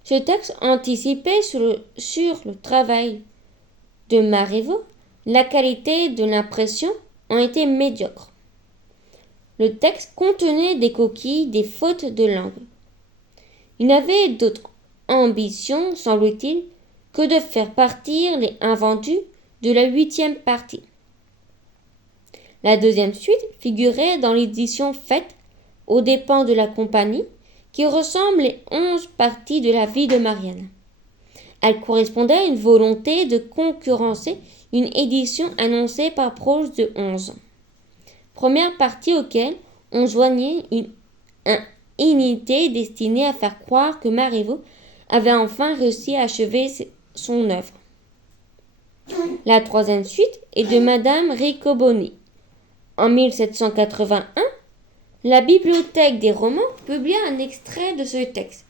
Ce texte anticipait sur le travail de Marivaux. La qualité de l'impression en était médiocre. Le texte contenait des coquilles, des fautes de langue. Il n'avait d'autre ambition, semble-t-il, que de faire partir les invendus de la 8e partie. La 2e suite figurait dans l'édition faite aux dépens de la compagnie, qui ressemble les 11 parties de la vie de Marianne. Elle correspondait à une volonté de concurrencer une édition annoncée par Proust de 11. Première partie auquel on joignait une unité destinée à faire croire que Marivaux avait enfin réussi à achever son œuvre. La 3e suite est de Madame Riccoboni. En 1781, la Bibliothèque des romans publia un extrait de ce texte,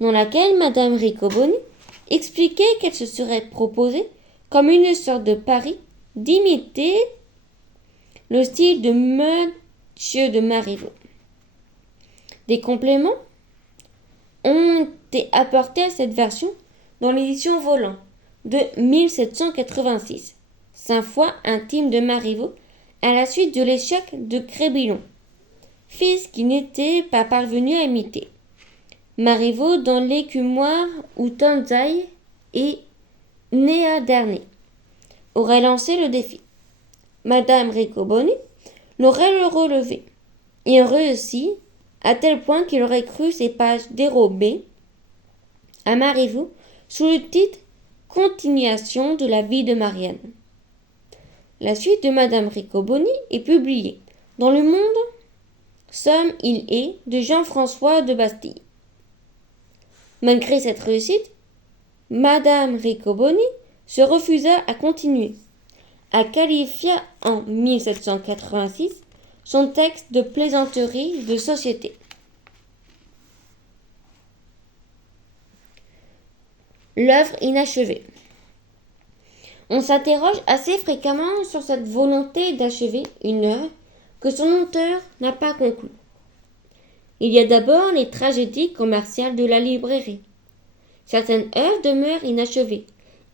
dans lequel Madame Riccoboni expliquait qu'elle se serait proposée comme une sorte de pari d'imiter le style de Monsieur de Marivaux. Des compléments ont été apportés à cette version dans l'édition Volant de 1786, 5 fois intime de Marivaux, à la suite de l'échec de Crébillon, fils qui n'était pas parvenu à imiter. Marivaux dans l'écumoire où Tonzai et Néa Dernier aurait lancé le défi. Madame Riccoboni l'aurait relevé et réussi à tel point qu'il aurait cru ses pages dérobées à Marivaux sous le titre Continuation de la vie de Marianne. La suite de Madame Riccoboni est publiée dans Le Monde, Somme il est de Jean-François de Bastille. Malgré cette réussite, Madame Riccoboni se refusa à continuer. Elle qualifia en 1786 son texte de plaisanterie de société. L'œuvre inachevée. On s'interroge assez fréquemment sur cette volonté d'achever une œuvre que son auteur n'a pas conclue. Il y a d'abord les tragédies commerciales de la librairie. Certaines œuvres demeurent inachevées,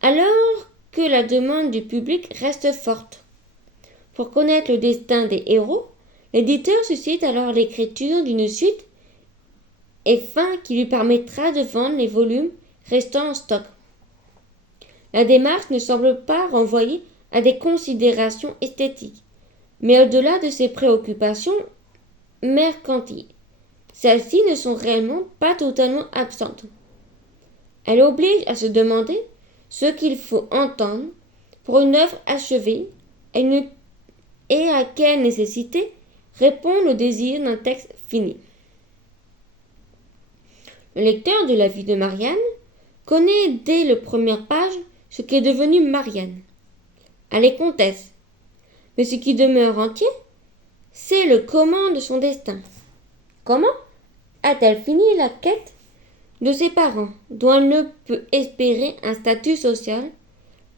alors que la demande du public reste forte. Pour connaître le destin des héros, l'éditeur suscite alors l'écriture d'une suite et fin qui lui permettra de vendre les volumes restant en stock. La démarche ne semble pas renvoyer à des considérations esthétiques, mais au-delà de ses préoccupations mercantiles. Celles-ci ne sont réellement pas totalement absentes. Elle oblige à se demander ce qu'il faut entendre pour une œuvre achevée et à quelle nécessité répond le désir d'un texte fini. Le lecteur de la vie de Marianne connaît dès les premières pages ce qu'est devenu Marianne. Elle est comtesse. Mais ce qui demeure entier, c'est le comment de son destin. Comment a-t-elle fini la quête de ses parents, dont elle ne peut espérer un statut social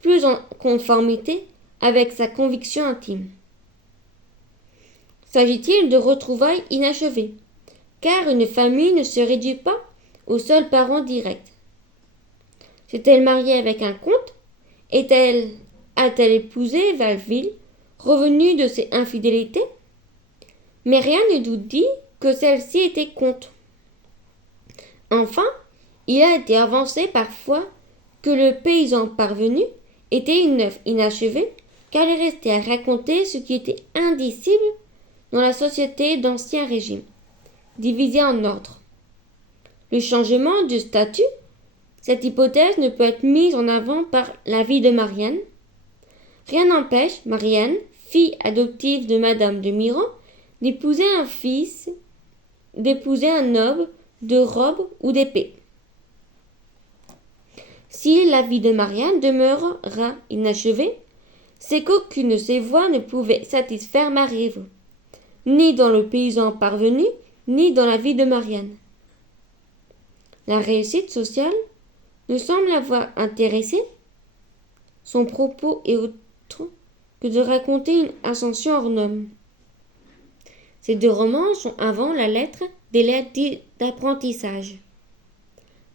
plus en conformité avec sa conviction intime? S'agit-il de retrouvailles inachevées, car une famille ne se réduit pas aux seuls parents directs? S'est-elle mariée avec un comte? A-t-elle épousé Valville, revenue de ses infidélités? Mais rien ne doute dit que celle-ci était comte. Enfin, il a été avancé parfois que le paysan parvenu était une œuvre inachevée, car il restait à raconter ce qui était indicible dans la société d'Ancien Régime, divisée en ordres. Le changement de statut, cette hypothèse ne peut être mise en avant par la vie de Marianne. Rien n'empêche Marianne, fille adoptive de Madame de Mirand, d'épouser un noble de robe ou d'épée. Si la vie de Marianne demeurera inachevée, c'est qu'aucune de ses voies ne pouvait satisfaire Marivaux, ni dans le paysan parvenu, ni dans la vie de Marianne. La réussite sociale ne semble avoir intéressé. Son propos est autre que de raconter une ascension hors norme. Ces deux romans sont avant la lettre des lettres d'apprentissage.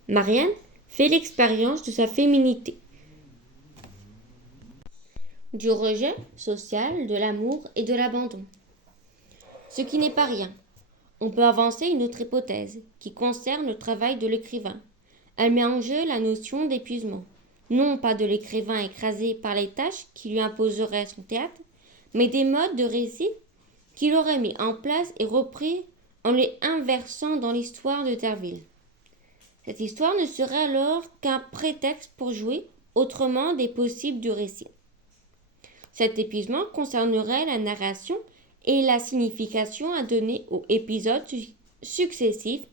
Marianne fait l'expérience de sa féminité, du rejet social, de l'amour et de l'abandon. Ce qui n'est pas rien. On peut avancer une autre hypothèse, qui concerne le travail de l'écrivain. Elle met en jeu la notion d'épuisement, non pas de l'écrivain écrasé par les tâches qui lui imposeraient son théâtre, mais des modes de récit qu'il aurait mis en place et repris en les inversant dans l'histoire de Derville. Cette histoire ne serait alors qu'un prétexte pour jouer autrement des possibles du récit. Cet épuisement concernerait la narration et la signification à donner aux épisodes successifs,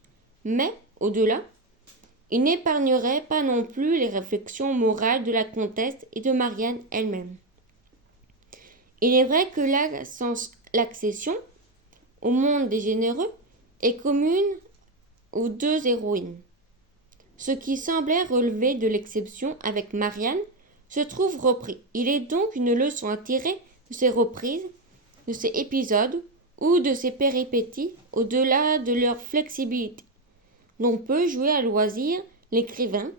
mais, au-delà, il n'épargnerait pas non plus les réflexions morales de la comtesse et de Marianne elle-même. Il est vrai que l'accession au monde des généreux est commune aux deux héroïnes. Ce qui semblait relever de l'exception avec Marianne se trouve repris. Il est donc une leçon à tirer de ces reprises. de ces épisodes ou de ces péripéties au-delà de leur flexibilité, dont peut jouer à loisir l'écrivain.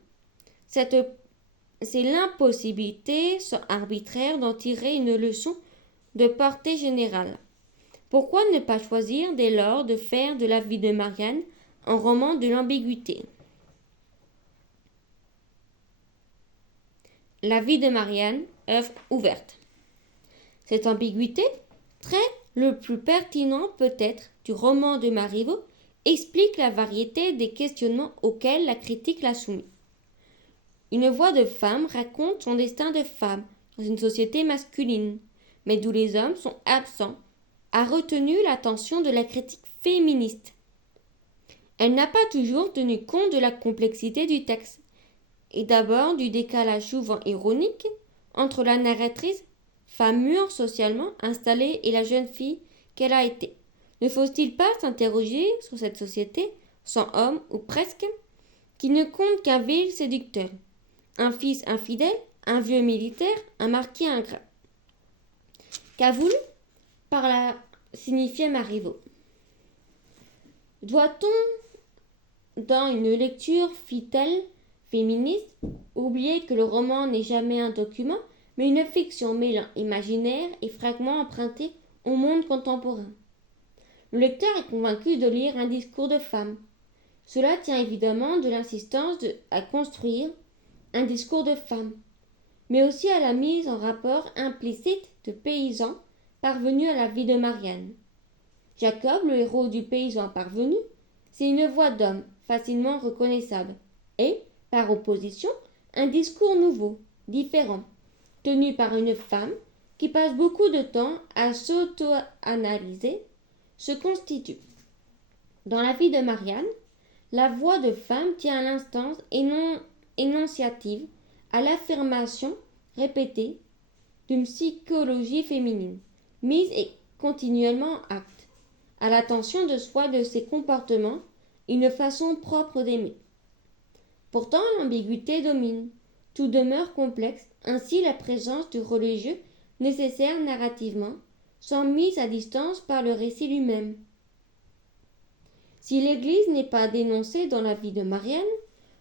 C'est l'impossibilité sans arbitraire d'en tirer une leçon de portée générale. Pourquoi ne pas choisir dès lors de faire de la vie de Marianne un roman de l'ambiguïté? La vie de Marianne, œuvre ouverte. Cette ambiguïté, trait le plus pertinent peut-être du roman de Marivaux, explique la variété des questionnements auxquels la critique l'a soumis. Une voix de femme raconte son destin de femme dans une société masculine, mais d'où les hommes sont absents, a retenu l'attention de la critique féministe. Elle n'a pas toujours tenu compte de la complexité du texte, et d'abord du décalage souvent ironique entre la narratrice, femme mûre socialement installée, et la jeune fille qu'elle a été. Ne faut-il pas s'interroger sur cette société, sans homme ou presque, qui ne compte qu'un vil séducteur, un fils infidèle, un vieux militaire, un marquis ingrat? Qu'a voulu par là signifier Marivaux? Doit-on, dans une lecture fidèle féministe, oublier que le roman n'est jamais un document, mais une fiction mêlant imaginaire et fragments empruntés au monde contemporain? Le lecteur est convaincu de lire un discours de femme. Cela tient évidemment de l'insistance à construire un discours de femme, mais aussi à la mise en rapport implicite de paysans parvenus à la vie de Marianne. Jacob, le héros du paysan parvenu, c'est une voix d'homme facilement reconnaissable et, par opposition, un discours nouveau, différent, tenu par une femme qui passe beaucoup de temps à s'auto-analyser, se constitue. Dans la vie de Marianne, la voix de femme tient à l'instance énonciative, à l'affirmation répétée d'une psychologie féminine, mise et continuellement en acte, à l'attention de soi, de ses comportements, une façon propre d'aimer. Pourtant, l'ambiguïté domine. Tout demeure complexe, ainsi la présence du religieux nécessaire narrativement, sans mise à distance par le récit lui-même. Si l'Église n'est pas dénoncée dans la vie de Marianne,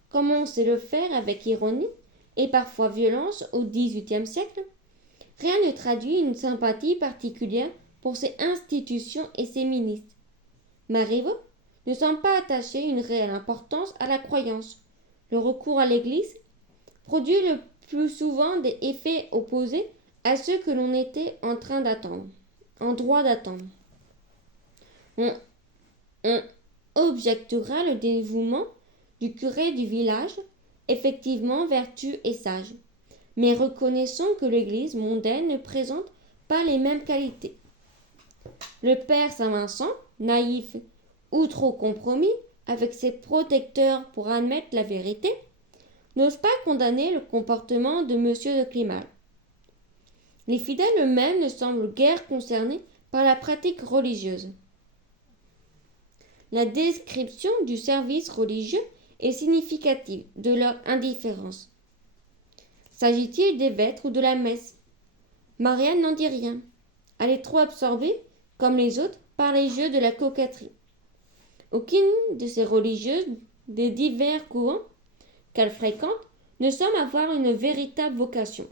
comme on sait le faire avec ironie et parfois violence au XVIIIe siècle, rien ne traduit une sympathie particulière pour ces institutions et ces ministres. Marivaux ne semble pas attacher une réelle importance à la croyance. Le recours à l'Église produit le plus souvent des effets opposés à ceux que l'on était en droit d'attendre. On objectera le dévouement du curé du village, effectivement vertueux et sage, mais reconnaissons que l'Église mondaine ne présente pas les mêmes qualités. Le père Saint-Vincent, naïf ou trop compromis avec ses protecteurs pour admettre la vérité, n'ose pas condamner le comportement de M. de Climat. Les fidèles eux-mêmes ne semblent guère concernés par la pratique religieuse. La description du service religieux est significative de leur indifférence. S'agit-il des vêtres ou de la messe? Marianne n'en dit rien. Elle est trop absorbée, comme les autres, par les jeux de la coquetterie. Aucune de ces religieuses des divers courants qu'elle fréquente ne semble avoir une véritable vocation.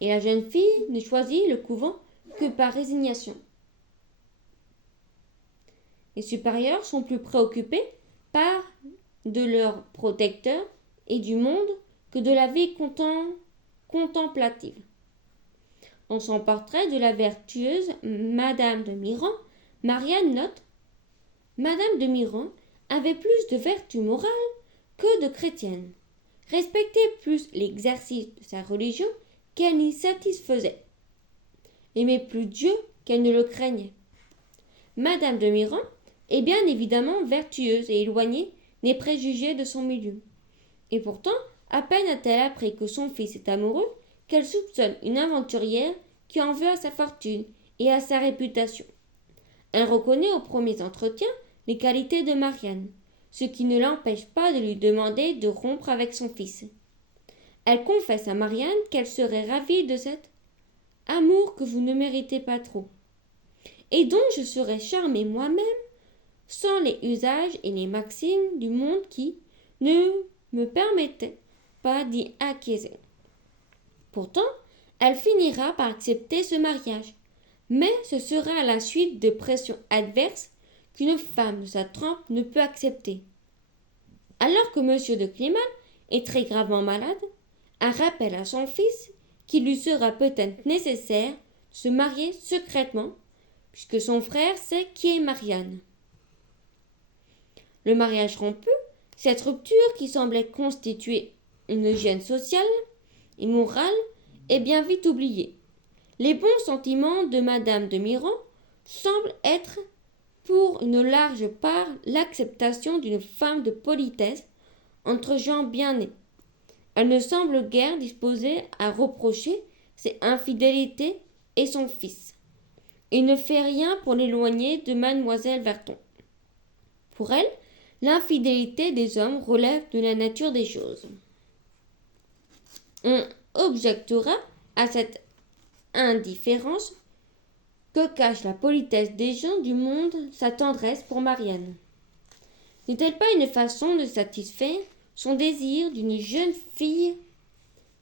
Et la jeune fille ne choisit le couvent que par résignation. Les supérieurs sont plus préoccupés par de leurs protecteurs et du monde que de la vie contemplative. Dans son portrait de la vertueuse Madame de Mirand, Marianne note: Madame de Mirand avait plus de vertu morale que de chrétienne, respectait plus l'exercice de sa religion qu'elle n'y satisfaisait, aimait plus Dieu qu'elle ne le craignait. Madame de Mirand est bien évidemment vertueuse et éloignée des préjugés de son milieu. Et pourtant, à peine a-t-elle appris que son fils est amoureux qu'elle soupçonne une aventurière qui en veut à sa fortune et à sa réputation. Elle reconnaît aux premiers entretiens les qualités de Marianne, ce qui ne l'empêche pas de lui demander de rompre avec son fils. Elle confesse à Marianne qu'elle serait ravie de cette amour que vous ne méritez pas trop, et dont je serais charmé moi-même sans les usages et les maximes du monde qui ne me permettaient pas d'y acquiescer. Pourtant, elle finira par accepter ce mariage, mais ce sera à la suite de pressions adverses qu'une femme de sa trempe ne peut accepter. Alors que M. de Climat est très gravement malade, un rappel à son fils qu'il lui sera peut-être nécessaire de se marier secrètement, puisque son frère sait qui est Marianne. Le mariage rompu, cette rupture qui semblait constituer une gêne sociale et morale, est bien vite oubliée. Les bons sentiments de Madame de Mirand semblent être pour une large part l'acceptation d'une femme de politesse entre gens bien nés. Elle ne semble guère disposée à reprocher ses infidélités et son fils, et ne fait rien pour l'éloigner de mademoiselle Verton. Pour elle, l'infidélité des hommes relève de la nature des choses. On objectera à cette indifférence que cache la politesse des gens du monde sa tendresse pour Marianne. N'est-elle pas une façon de satisfaire son désir d'une jeune fille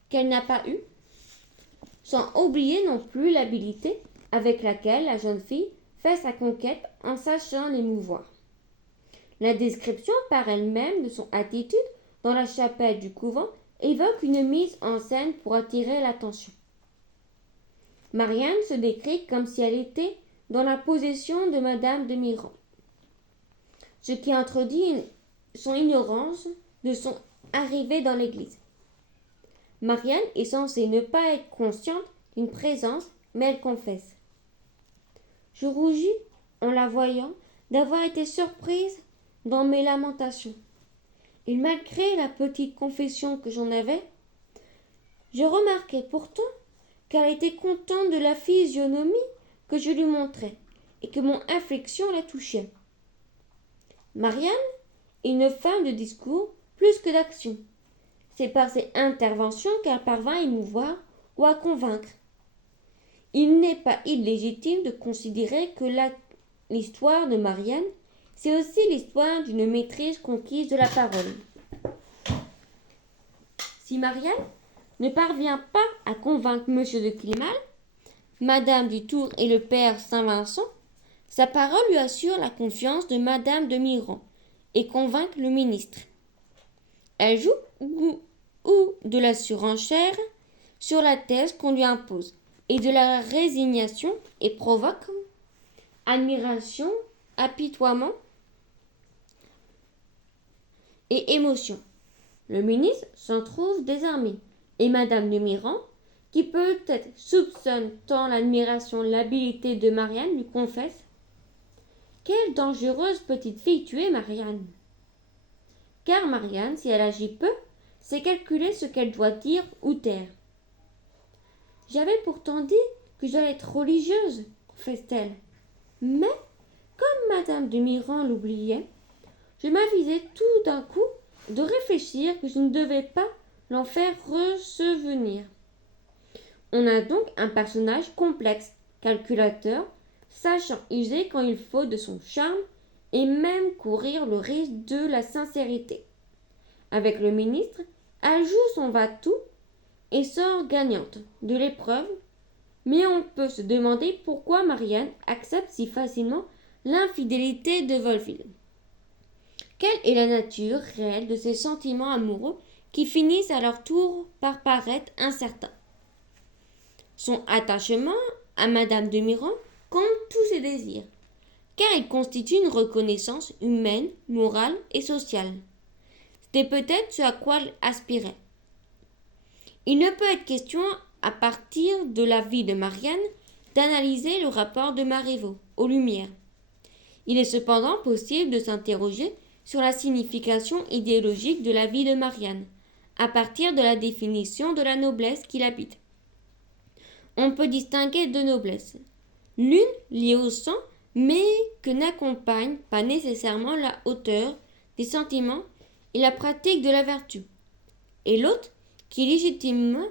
qu'elle n'a pas eue, sans oublier non plus l'habileté avec laquelle la jeune fille fait sa conquête en sachant l'émouvoir. La description par elle-même de son attitude dans la chapelle du couvent évoque une mise en scène pour attirer l'attention. Marianne se décrit comme si elle était dans la possession de Madame de Mirand, ce qui introduit son ignorance de son arrivée dans l'église. Marianne est censée ne pas être consciente d'une présence, mais elle confesse. Je rougis en la voyant d'avoir été surprise dans mes lamentations. Et malgré la petite confession que j'en avais, je remarquai pourtant qu'elle était contente de la physionomie que je lui montrais et que mon inflexion la touchait. Marianne est une femme de discours plus que d'action. C'est par ses interventions qu'elle parvint à émouvoir ou à convaincre. Il n'est pas illégitime de considérer que l'histoire de Marianne, c'est aussi l'histoire d'une maîtrise conquise de la parole. Si Marianne ne parvient pas à convaincre M. de Climat, Madame du Tour et le père Saint-Vincent, sa parole lui assure la confiance de Madame de Mirand et convainc le ministre. Elle joue ou de la surenchère sur la thèse qu'on lui impose et de la résignation et provoque admiration, apitoiement et émotion. Le ministre s'en trouve désarmé et Madame de Mirand, qui peut-être soupçonne tant l'admiration l'habileté de Marianne, lui confesse: quelle dangereuse petite fille tu es, Marianne. Car Marianne, si elle agit peu, c'est calculer ce qu'elle doit dire ou taire. J'avais pourtant dit que j'allais être religieuse, confesse-t-elle. Mais, comme Madame de Mirand l'oubliait, je m'avisai tout d'un coup de réfléchir que je ne devais pas l'en faire recevenir. On a donc un personnage complexe, calculateur, sachant user quand il faut de son charme et même courir le risque de la sincérité. Avec le ministre, elle joue son va-tout et sort gagnante de l'épreuve, mais on peut se demander pourquoi Marianne accepte si facilement l'infidélité de Wolfil. Quelle est la nature réelle de ces sentiments amoureux qui finissent à leur tour par paraître incertains? Son attachement à Madame de Mirand compte tous ses désirs, car il constitue une reconnaissance humaine, morale et sociale. C'était peut-être ce à quoi elle aspirait. Il ne peut être question, à partir de la vie de Marianne, d'analyser le rapport de Marivaux aux Lumières. Il est cependant possible de s'interroger sur la signification idéologique de la vie de Marianne, à partir de la définition de la noblesse qui l'habite. On peut distinguer deux noblesses, l'une liée au sang, mais que n'accompagne pas nécessairement la hauteur des sentiments et la pratique de la vertu, et l'autre qui légitimement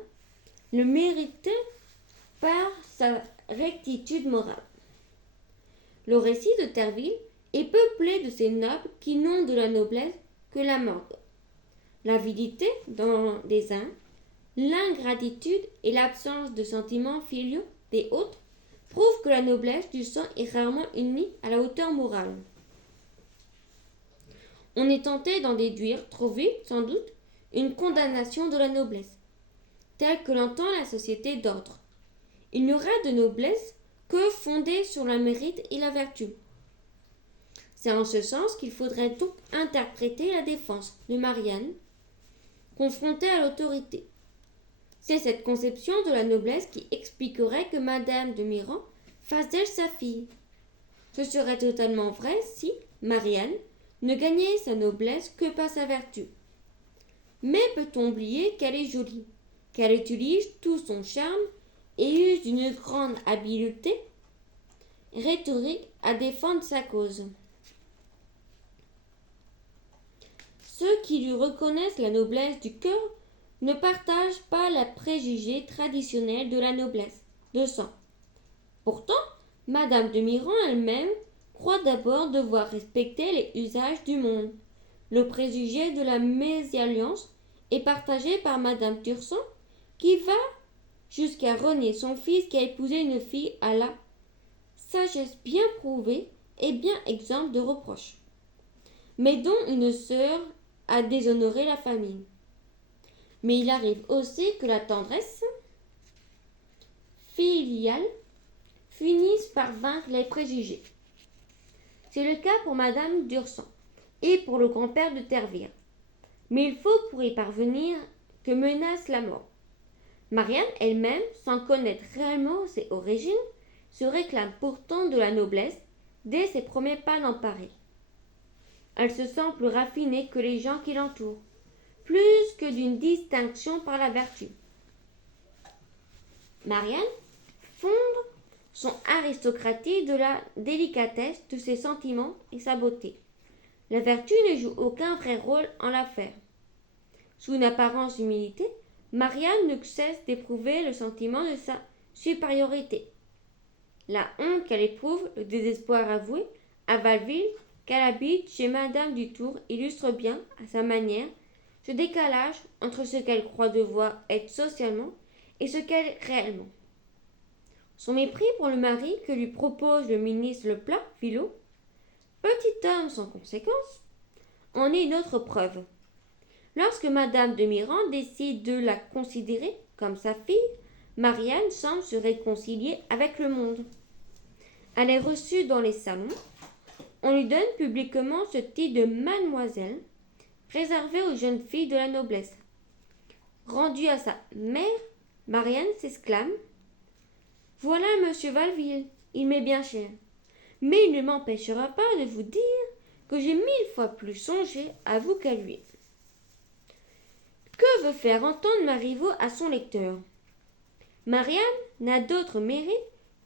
le méritait par sa rectitude morale. Le récit de Terville est peuplé de ces nobles qui n'ont de la noblesse que la morgue, l'avidité dans les uns, l'ingratitude et l'absence de sentiments filiaux des autres prouvent que la noblesse du sang est rarement unie à la hauteur morale. On est tenté d'en déduire trop vite, sans doute, une condamnation de la noblesse, telle que l'entend la société d'ordre. Il n'y aura de noblesse que fondée sur le mérite et la vertu. C'est en ce sens qu'il faudrait donc interpréter la défense de Marianne, confrontée à l'autorité. C'est cette conception de la noblesse qui expliquerait que Madame de Mirand fasse d'elle sa fille. Ce serait totalement vrai si Marianne ne gagnait sa noblesse que par sa vertu. Mais peut-on oublier qu'elle est jolie, qu'elle utilise tout son charme et use d'une grande habileté rhétorique à défendre sa cause. Ceux qui lui reconnaissent la noblesse du cœur ne partagent pas la préjugé traditionnel de la noblesse de sang. Pourtant, Madame de Mirand elle-même croit d'abord devoir respecter les usages du monde. Le préjugé de la mésalliance est partagé par Madame Tursan, qui va jusqu'à renier son fils qui a épousé une fille à la sagesse bien prouvée et bien exempte de reproches, mais dont une sœur a déshonoré la famille. Mais il arrive aussi que la tendresse filiale finisse par vaincre les préjugés. C'est le cas pour Madame d'Ursan et pour le grand-père de Terville. Mais il faut pour y parvenir que menace la mort. Marianne elle-même, sans connaître réellement ses origines, se réclame pourtant de la noblesse dès ses premiers pas dans Paris. Elle se sent plus raffinée que les gens qui l'entourent, plus que d'une distinction par la vertu. Marianne fonde son aristocratie de la délicatesse de ses sentiments et sa beauté. La vertu ne joue aucun vrai rôle en l'affaire. Sous une apparence d'humilité, Marianne ne cesse d'éprouver le sentiment de sa supériorité. La honte qu'elle éprouve, le désespoir avoué, à Valville, qu'elle habite chez Madame du Tour, illustre bien, à sa manière, ce décalage entre ce qu'elle croit devoir être socialement et ce qu'elle est réellement. Son mépris pour le mari que lui propose le ministre Leplat, Philot, petit homme sans conséquence, en est une autre preuve. Lorsque Madame de Mirand décide de la considérer comme sa fille, Marianne semble se réconcilier avec le monde. Elle est reçue dans les salons. On lui donne publiquement ce titre de mademoiselle, réservé aux jeunes filles de la noblesse. Rendue à sa mère, Marianne s'exclame: voilà monsieur Valville, il m'est bien cher. Mais il ne m'empêchera pas de vous dire que j'ai 1000 fois plus songé à vous qu'à lui. Que veut faire entendre Marivaux à son lecteur? Marianne n'a d'autre mérite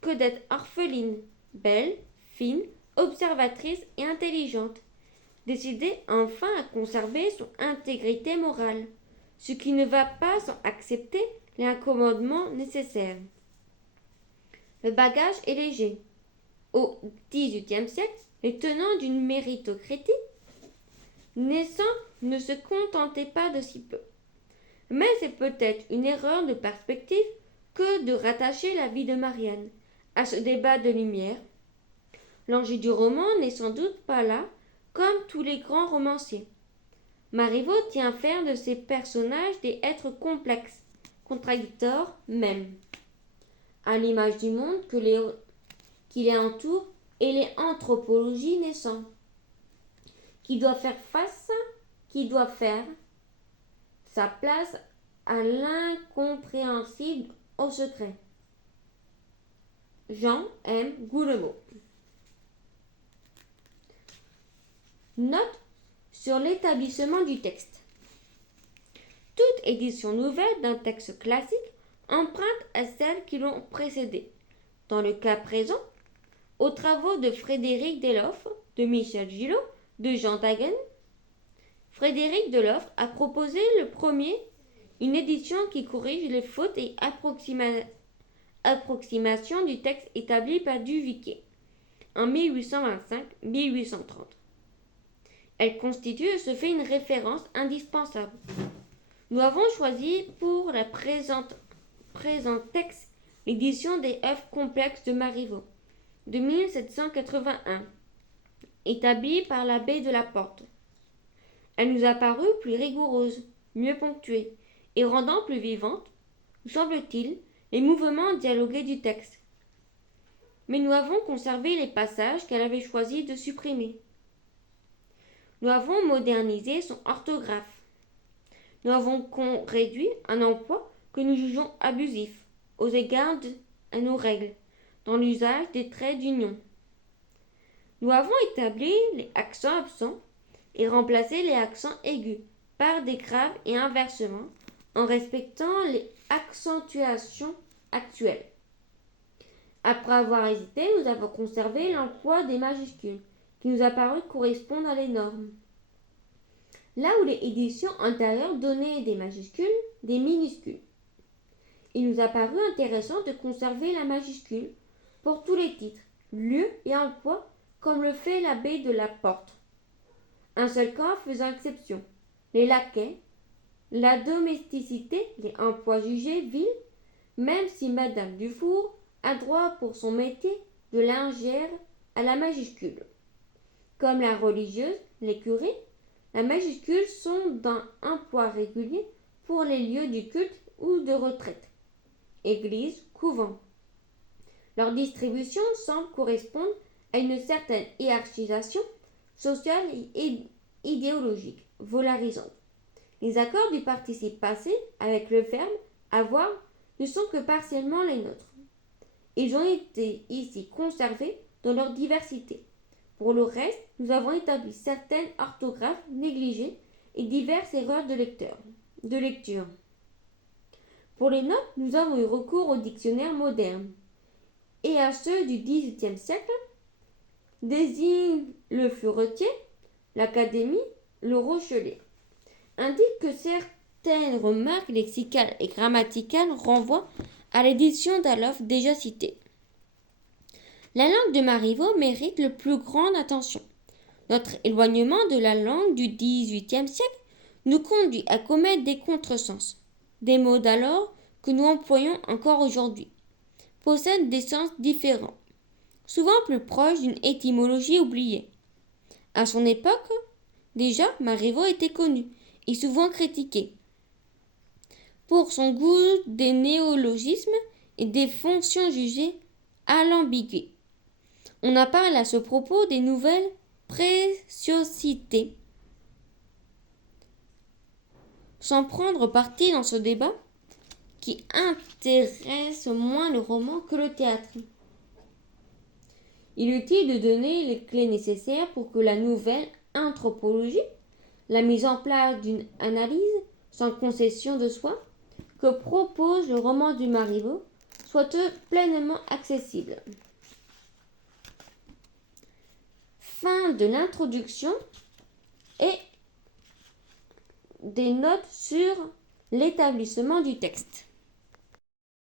que d'être orpheline, belle, fine, observatrice et intelligente, décidée enfin à conserver son intégrité morale, ce qui ne va pas sans accepter les accommodements nécessaires. Le bagage est léger. Au XVIIIe siècle, les tenants d'une méritocratie naissant ne se contentaient pas de si peu. Mais c'est peut-être une erreur de perspective que de rattacher la vie de Marianne à ce débat de lumière. L'enjeu du roman n'est sans doute pas là, comme tous les grands romanciers. Marivaux tient à faire de ses personnages des êtres complexes, contradicteurs même, à l'image du monde qui les entoure et les anthropologies naissantes, qui doit faire sa place à l'incompréhensible au secret. Jean M. Goulemot. Note sur l'établissement du texte. Toute édition nouvelle d'un texte classique emprunte à celles qui l'ont précédé. Dans le cas présent, aux travaux de Frédéric Deloffre, de Michel Gillot, de Jean Dagen, Frédéric Deloffre a proposé le premier une édition qui corrige les fautes et approximation du texte établie par Duviquier en 1825-1830. Elle constitue de ce fait une référence indispensable. Nous avons choisi pour la présent texte l'édition des œuvres complexes de Marivaux de 1781, établie par l'abbé de la Porte. Elle nous a paru plus rigoureuse, mieux ponctuée, et rendant plus vivante, semble-t-il, les mouvements dialogués du texte. Mais nous avons conservé les passages qu'elle avait choisi de supprimer. Nous avons modernisé son orthographe. Nous avons réduit un emploi que nous jugeons abusif aux égards de nos règles, dans l'usage des traits d'union. Nous avons établi les accents absents et remplacé les accents aigus par des graves et inversement, en respectant les accentuations actuelles. Après avoir hésité, nous avons conservé l'emploi des majuscules, qui nous a paru correspondre à les normes. Là où les éditions antérieures donnaient des majuscules, des minuscules. Il nous a paru intéressant de conserver la majuscule pour tous les titres, lieux et emplois, comme le fait l'abbé de la Porte. Un seul cas faisant exception, les laquais, la domesticité, les emplois jugés vils, même si Madame Dufour a droit pour son métier de lingère à la majuscule. Comme la religieuse, les curés, la majuscule sont d'un emploi régulier pour les lieux du culte ou de retraite, église, couvent. Leur distribution semble correspondre à une certaine hiérarchisation sociale et idéologique, volarisante. Les accords du participe passé avec le verbe avoir ne sont que partiellement les nôtres. Ils ont été ici conservés dans leur diversité. Pour le reste, nous avons établi certaines orthographes négligées et diverses erreurs de lecture. Pour les notes, nous avons eu recours aux dictionnaires modernes et à ceux du XVIIIe siècle, désignent le Furetier, l'Académie, le Rochelet. Indique que certaines remarques lexicales et grammaticales renvoient à l'édition d'Alof déjà citée. La langue de Marivaux mérite le plus grande attention. Notre éloignement de la langue du XVIIIe siècle nous conduit à commettre des contresens. Des mots d'alors que nous employons encore aujourd'hui possèdent des sens différents, souvent plus proches d'une étymologie oubliée. À son époque, déjà, Marivaux était connu et souvent critiqué pour son goût des néologismes et des fonctions jugées alambiguës. On a parlé à ce propos des nouvelles préciosités. Sans prendre parti dans ce débat qui intéresse moins le roman que le théâtre. Il est utile de donner les clés nécessaires pour que la nouvelle anthropologie, la mise en place d'une analyse sans concession de soi, que propose le roman du Marivaux, soit pleinement accessible. Fin de l'introduction et des notes sur l'établissement du texte.